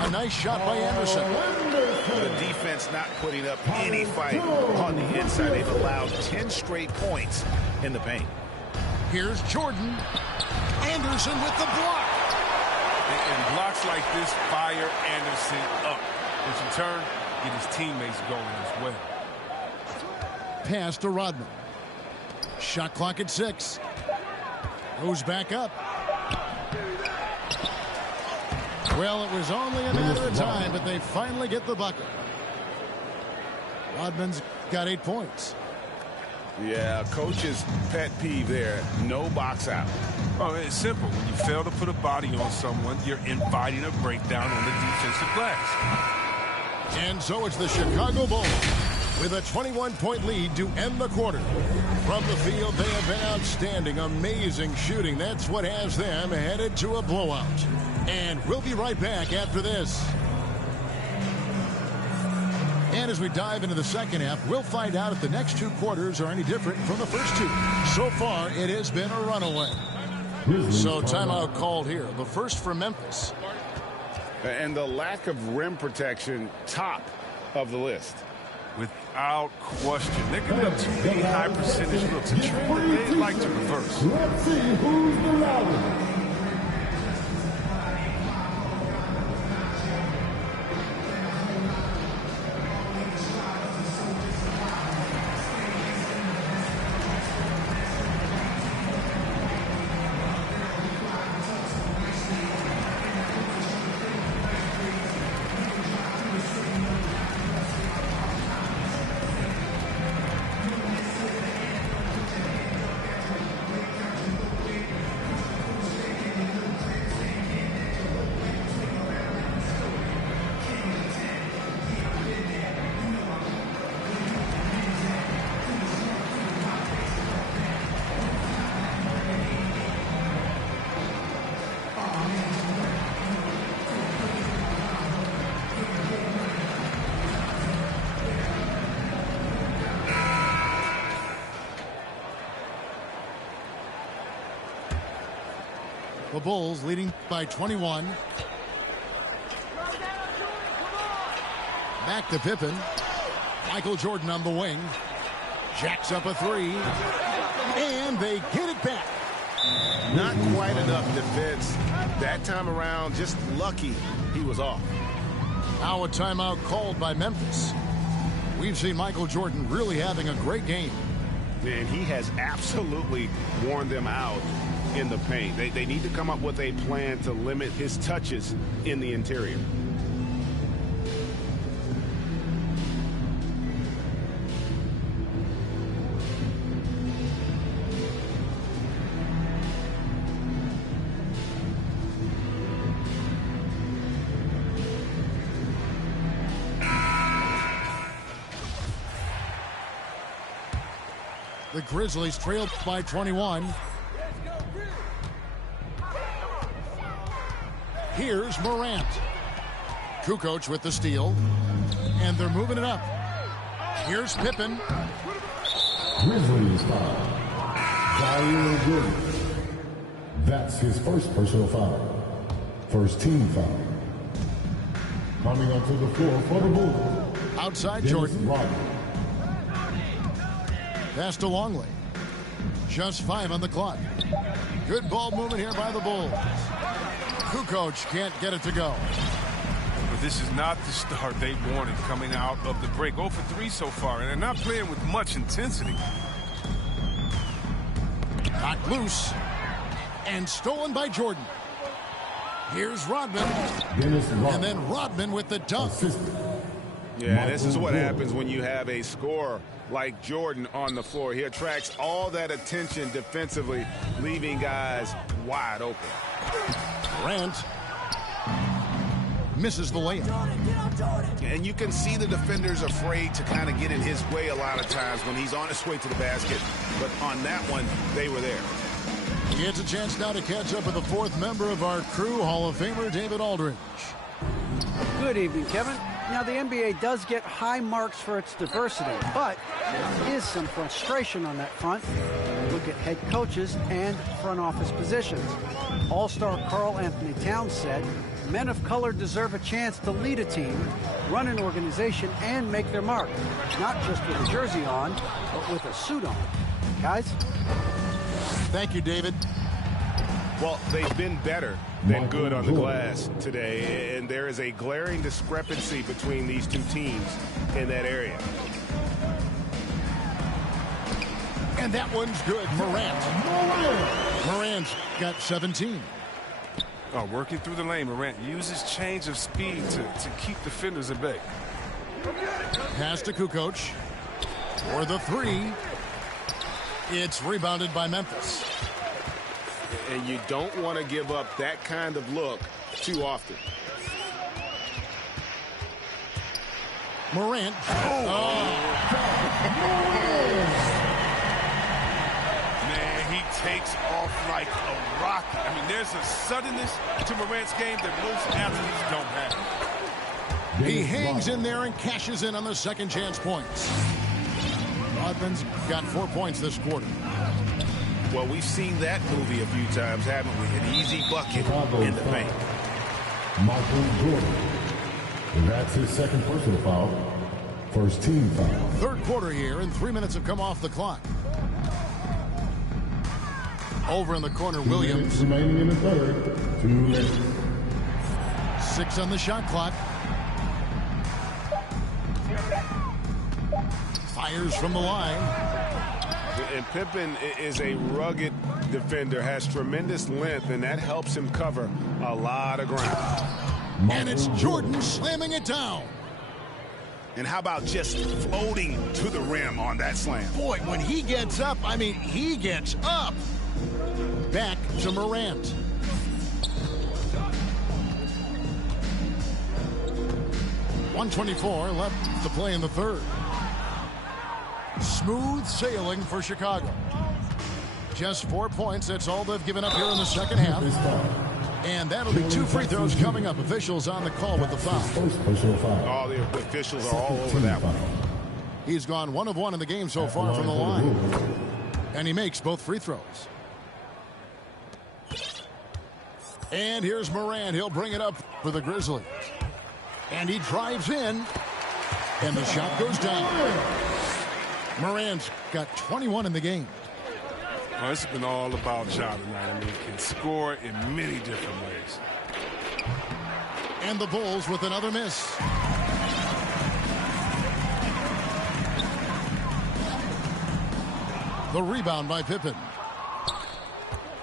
A nice shot by Anderson. The defense not putting up any fight on the inside. They've allowed 10 straight points in the paint. Here's Jordan. Anderson with the block. And blocks like this fire Anderson up, which in turn get his teammates going as well. Pass to Rodman. Shot clock at 6. Goes back up. Well, it was only a matter of time, but they finally get the bucket. Rodman's got 8 points. Yeah, coach's pet peeve there. No box out. Oh, it's simple. When you fail to put a body on someone, you're inviting a breakdown on the defensive glass. And so it's the Chicago Bulls with a 21-point lead to end the quarter. From the field, they have been outstanding, amazing shooting. That's what has them headed to a blowout. And we'll be right back after this. And as we dive into the second half, we'll find out if the next 2 quarters are any different from the first 2. So far, it has been a runaway. So timeout called here. The first for Memphis. And the lack of rim protection, top of the list. Without question. They're giving up too many high percentage looks. A trend that they'd like to reverse. Let's see who's the rally. The Bulls leading by 21. Back to Pippen. Michael Jordan on the wing. Jacks up a three. And they get it back. Not quite enough defense. That time around, just lucky he was off. Now a timeout called by Memphis. We've seen Michael Jordan really having a great game. And he has absolutely worn them out in the paint. They need to come up with a plan to limit his touches in the interior. The Grizzlies trailed by 21. Here's Morant. Kukoc with the steal. And they're moving it up. Here's Pippen. Grizzlies foul. Kyrie Irving. That's his first personal foul. First team foul. Coming onto the floor for the Bulls. Outside Jordan. Pass to Longley. Just 5 on the clock. Good ball movement here by the Bulls. Kukoc can't get it to go. But this is not the start they wanted coming out of the break. 0 for 3 so far, and they're not playing with much intensity. Knocked loose. And stolen by Jordan. Here's Rodman. And then Rodman with the dunk. Yeah, this is what happens when you have a scorer like Jordan on the floor. He attracts all that attention defensively, leaving guys wide open. Grant misses the layup. And you can see the defenders afraid to kind of get in his way a lot of times when he's on his way to the basket. But on that one, they were there. He gets a chance now to catch up with the 4th member of our crew, Hall of Famer David Aldridge. Good evening, Kevin. Now, the NBA does get high marks for its diversity, but there is some frustration on that front. Look at head coaches and front office positions. All-star Karl Anthony Towns said, men of color deserve a chance to lead a team, run an organization, and make their mark. Not just with a jersey on, but with a suit on. Guys? Thank you, David. Well, they've been better than good on the glass today, and there is a glaring discrepancy between these two teams in that area. And that one's good. Morant's got 17. Oh, working through the lane, Morant uses change of speed to keep defenders at bay. Pass to Kukoc. For the 3. It's rebounded by Memphis. And you don't want to give up that kind of look too often. Morant. Man, he takes off like a rocket. I mean, there's a suddenness to Morant's game that most athletes don't have. He hangs in there and cashes in on the second chance points. Rodman's got 4 points this quarter. Well, we've seen that movie a few times, haven't we? An easy bucket in the paint. Michael Jordan. And that's his second personal foul. First team foul. Third quarter here, and 3 minutes have come off the clock. Over in the corner, Williams. 2 minutes remaining in the third. 2 minutes. 6 on the shot clock. Fires from the line. And Pippen is a rugged defender, has tremendous length, and that helps him cover a lot of ground. And it's Jordan slamming it down. And how about just floating to the rim on that slam? Boy, when he gets up, I mean, he gets up. Back to Morant. .124 left to play in the third. Smooth sailing for Chicago. Just 4 points. That's all they've given up here in the second half. And that'll be 2 free throws coming up. Officials on the call with the foul. Oh, the officials are all over that one. He's gone 1 of 1 in the game so far from the line. And he makes both free throws. And here's Morant. He'll bring it up for the Grizzlies. And he drives in. And the shot goes down. Morant's got 21 in the game. Oh, it's been all about Ja tonight. I mean, he can score in many different ways. And the Bulls with another miss. The rebound by Pippen.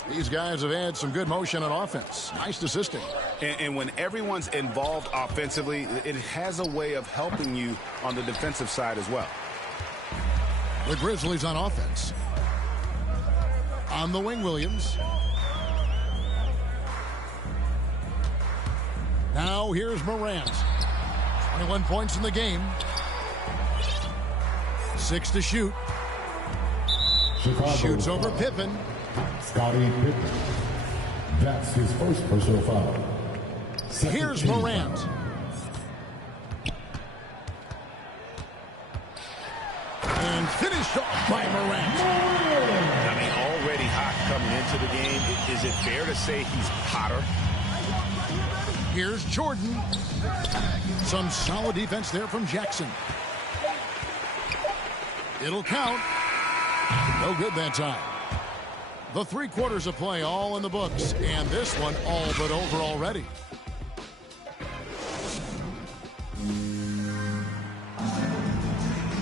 These guys have had some good motion on offense. Nice assisting. And when everyone's involved offensively, it has a way of helping you on the defensive side as well. The Grizzlies on offense. On the wing, Williams. Now here's Morant. 21 points in the game. 6 to shoot. Chicago Shoots over Pippen. Scottie Pippen. That's his first personal foul. Here's Morant. And finished off by Morant. I mean, already hot coming into the game. Is it fair to say he's hotter? Here's Jordan. Some solid defense there from Jackson. It'll count. No good that time. The 3 quarters of play all in the books, and this one all but over already.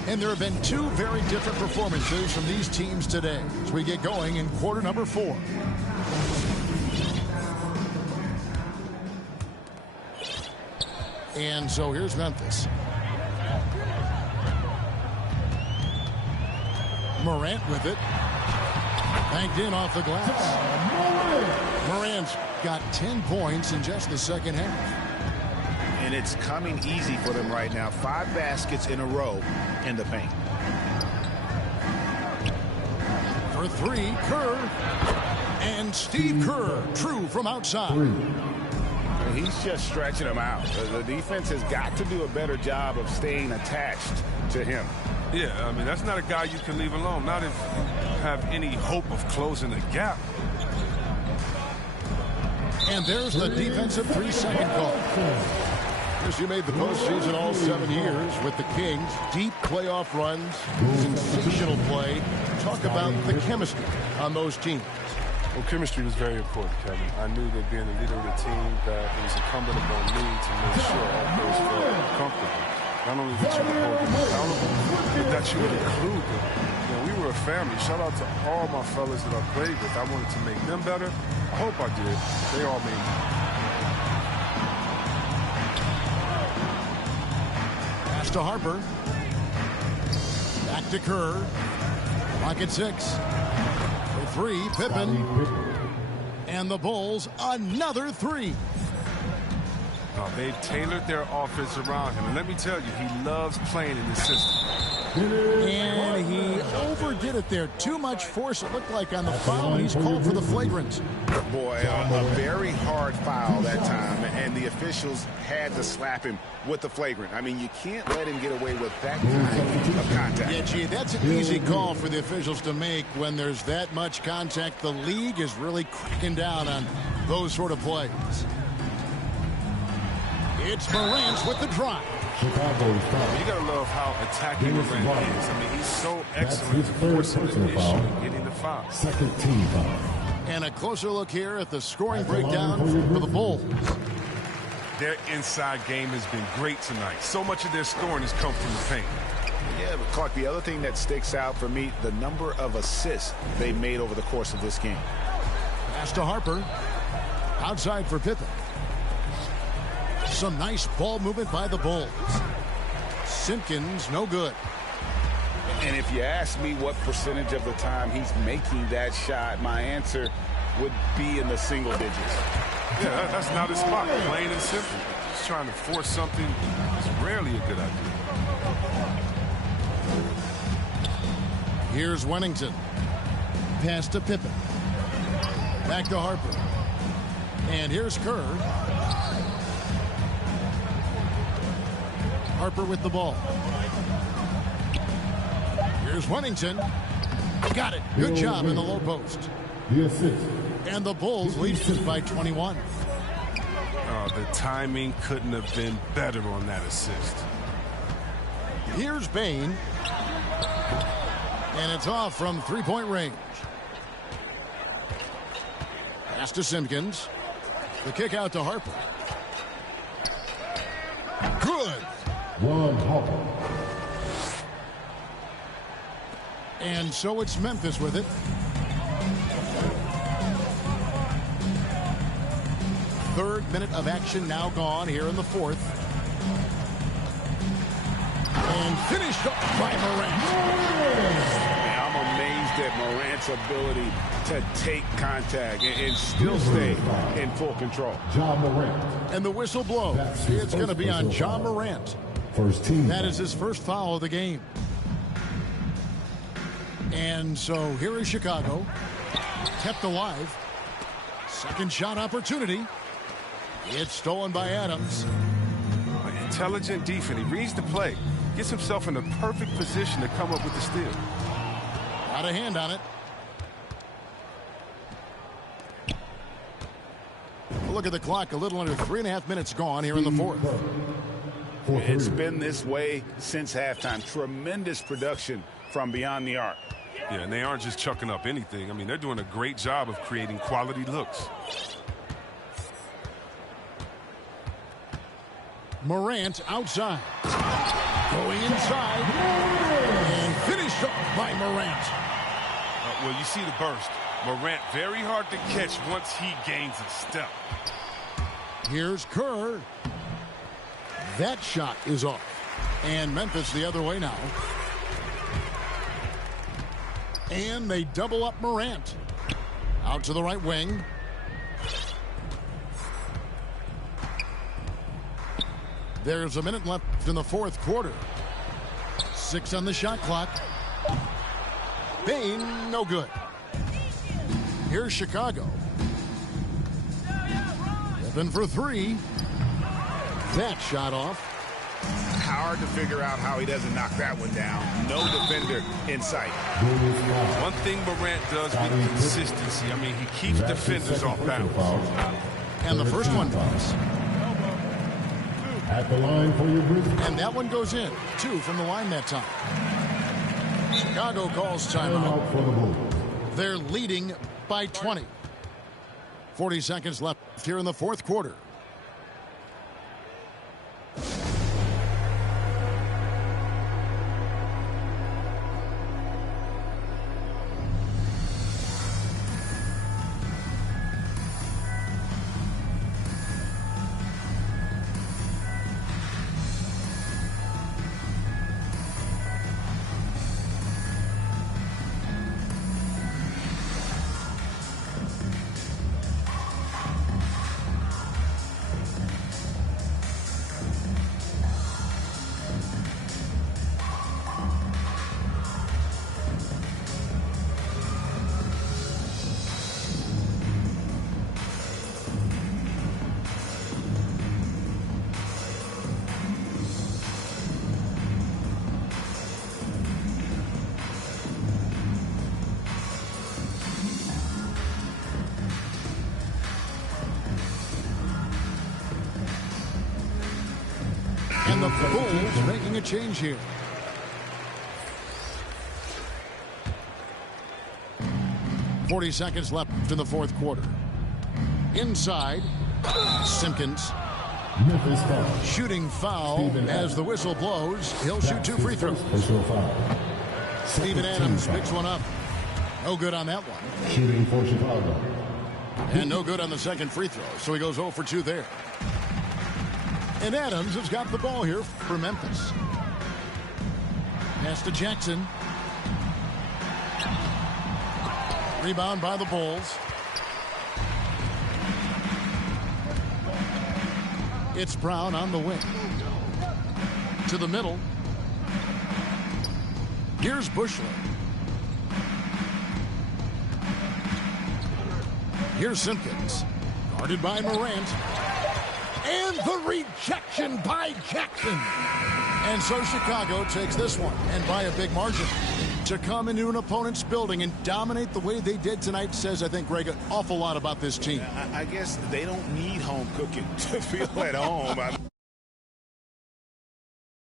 And there have been 2 very different performances from these teams today as we get going in quarter number 4. And so here's Memphis. Morant with it. Banked in off the glass. Morant's got 10 points in just the second half. And it's coming easy for them right now. 5 baskets in a row in the paint. For 3, Kerr. And Steve Kerr, true from outside. Well, he's just stretching them out. The defense has got to do a better job of staying attached to him. Yeah, I mean, that's not a guy you can leave alone. Not if you have any hope of closing the gap. And there's the defensive 3-second call. As you made the postseason all 7 years with the Kings. Deep playoff runs, sensational play. Talk about the chemistry on those teams. Well, chemistry was very important, Kevin. I knew that being the leader of the team, that it was incumbent upon me to make sure all players felt comfortable. Not only that you would hold them accountable, but that you would include them. You know, we were a family. Shout out to all my fellas that I played with. I wanted to make them better. I hope I did. They all made me. Pass to Harper. Back to Kerr. Pocket 6. For 3, Pippen. And the Bulls, another 3. They've tailored their offense around him. And let me tell you, he loves playing in this system. And he overdid it there. Too much force, it looked like, on the foul. He's called for the flagrant. Boy, a very hard foul that time. And the officials had to slap him with the flagrant. I mean, you can't let him get away with that kind of contact. Yeah, gee, that's an easy call for the officials to make when there's that much contact. The league is really cracking down on those sort of plays. It's Morant with the drive. Chicago's foul. You gotta love how attacking Morant is. I mean, he's so excellent his at third forcing the personal issue foul. and getting the foul. Second team foul. And a closer look here at the scoring breakdown for the Bulls. Their inside game has been great tonight. So much of their scoring has come from the paint. Yeah, but Clark, the other thing that sticks out for me, the number of assists they made over the course of this game. Pass to Harper. Outside for Pippen. Some nice ball movement by the Bulls. Simpkins, no good. And if you ask me what percentage of the time he's making that shot, my answer would be in the single digits. Yeah, that's not his spot, plain and simple. Just trying to force something is rarely a good idea. Here's Wennington. Pass to Pippen. Back to Harper. And here's Kerr. Harper with the ball. Here's Wennington. Got it. Good job in the low post. The assist. And the Bulls lead by 21. Oh, the timing couldn't have been better on that assist. Here's Bain. And it's off from three-point range. Pass to Simpkins. The kick out to Harper. Good. Ron Harper. And so it's Memphis with it. Third minute of action now gone here in the fourth. And finished up by Morant. I'm amazed at Morant's ability to take contact and still stay in full control. John Morant. And the whistle blows. It's going to be on John Morant. First team. That is his first foul of the game. And so here is Chicago. Kept alive. Second shot opportunity. It's stolen by Adams. Intelligent defense. He reads the play. Gets himself in the perfect position to come up with the steal. Got a hand on it. Look at the clock. A little under 3.5 minutes gone here in the fourth. It's been this way since halftime. Tremendous production from beyond the arc. Yeah, and they aren't just chucking up anything. I mean, they're doing a great job of creating quality looks. Morant outside. Going inside. And finished up by Morant. Well, you see the burst. Morant very hard to catch once he gains a step. Here's Kerr. That shot is off. And Memphis the other way now. And they double up Morant. Out to the right wing. There's a minute left in the fourth quarter. 6 on the shot clock. Bain, no good. Here's Chicago. Pippen for three. That shot off. Hard to figure out how he doesn't knock that one down. No defender in sight. One thing Morant does with consistency, I mean, he keeps defenders off balance. And the first one falls. At the line for your Grizzlies. And that one goes in. 2 from the line that time. Chicago calls timeout. For the Bulls. They're leading by 20. 40 seconds left here in the fourth quarter. Bulls making a change here. .40 seconds left in the fourth quarter. Inside, Simpkins. Shooting foul as the whistle blows. He'll shoot 2 free throws. Steven Adams picks one up. No good on that one. Shooting for Chicago. And no good on the second free throw, so he goes 0 for 2 there. And Adams has got the ball here for Memphis. Pass to Jackson. Rebound by the Bulls. It's Brown on the wing. To the middle. Here's Bushler. Here's Simpkins. Guarded by Morant. And the rejection by Jackson. And so Chicago takes this one, and by a big margin. To come into an opponent's building and dominate the way they did tonight says, I think, Greg, an awful lot about this team. I guess they don't need home cooking to feel at home.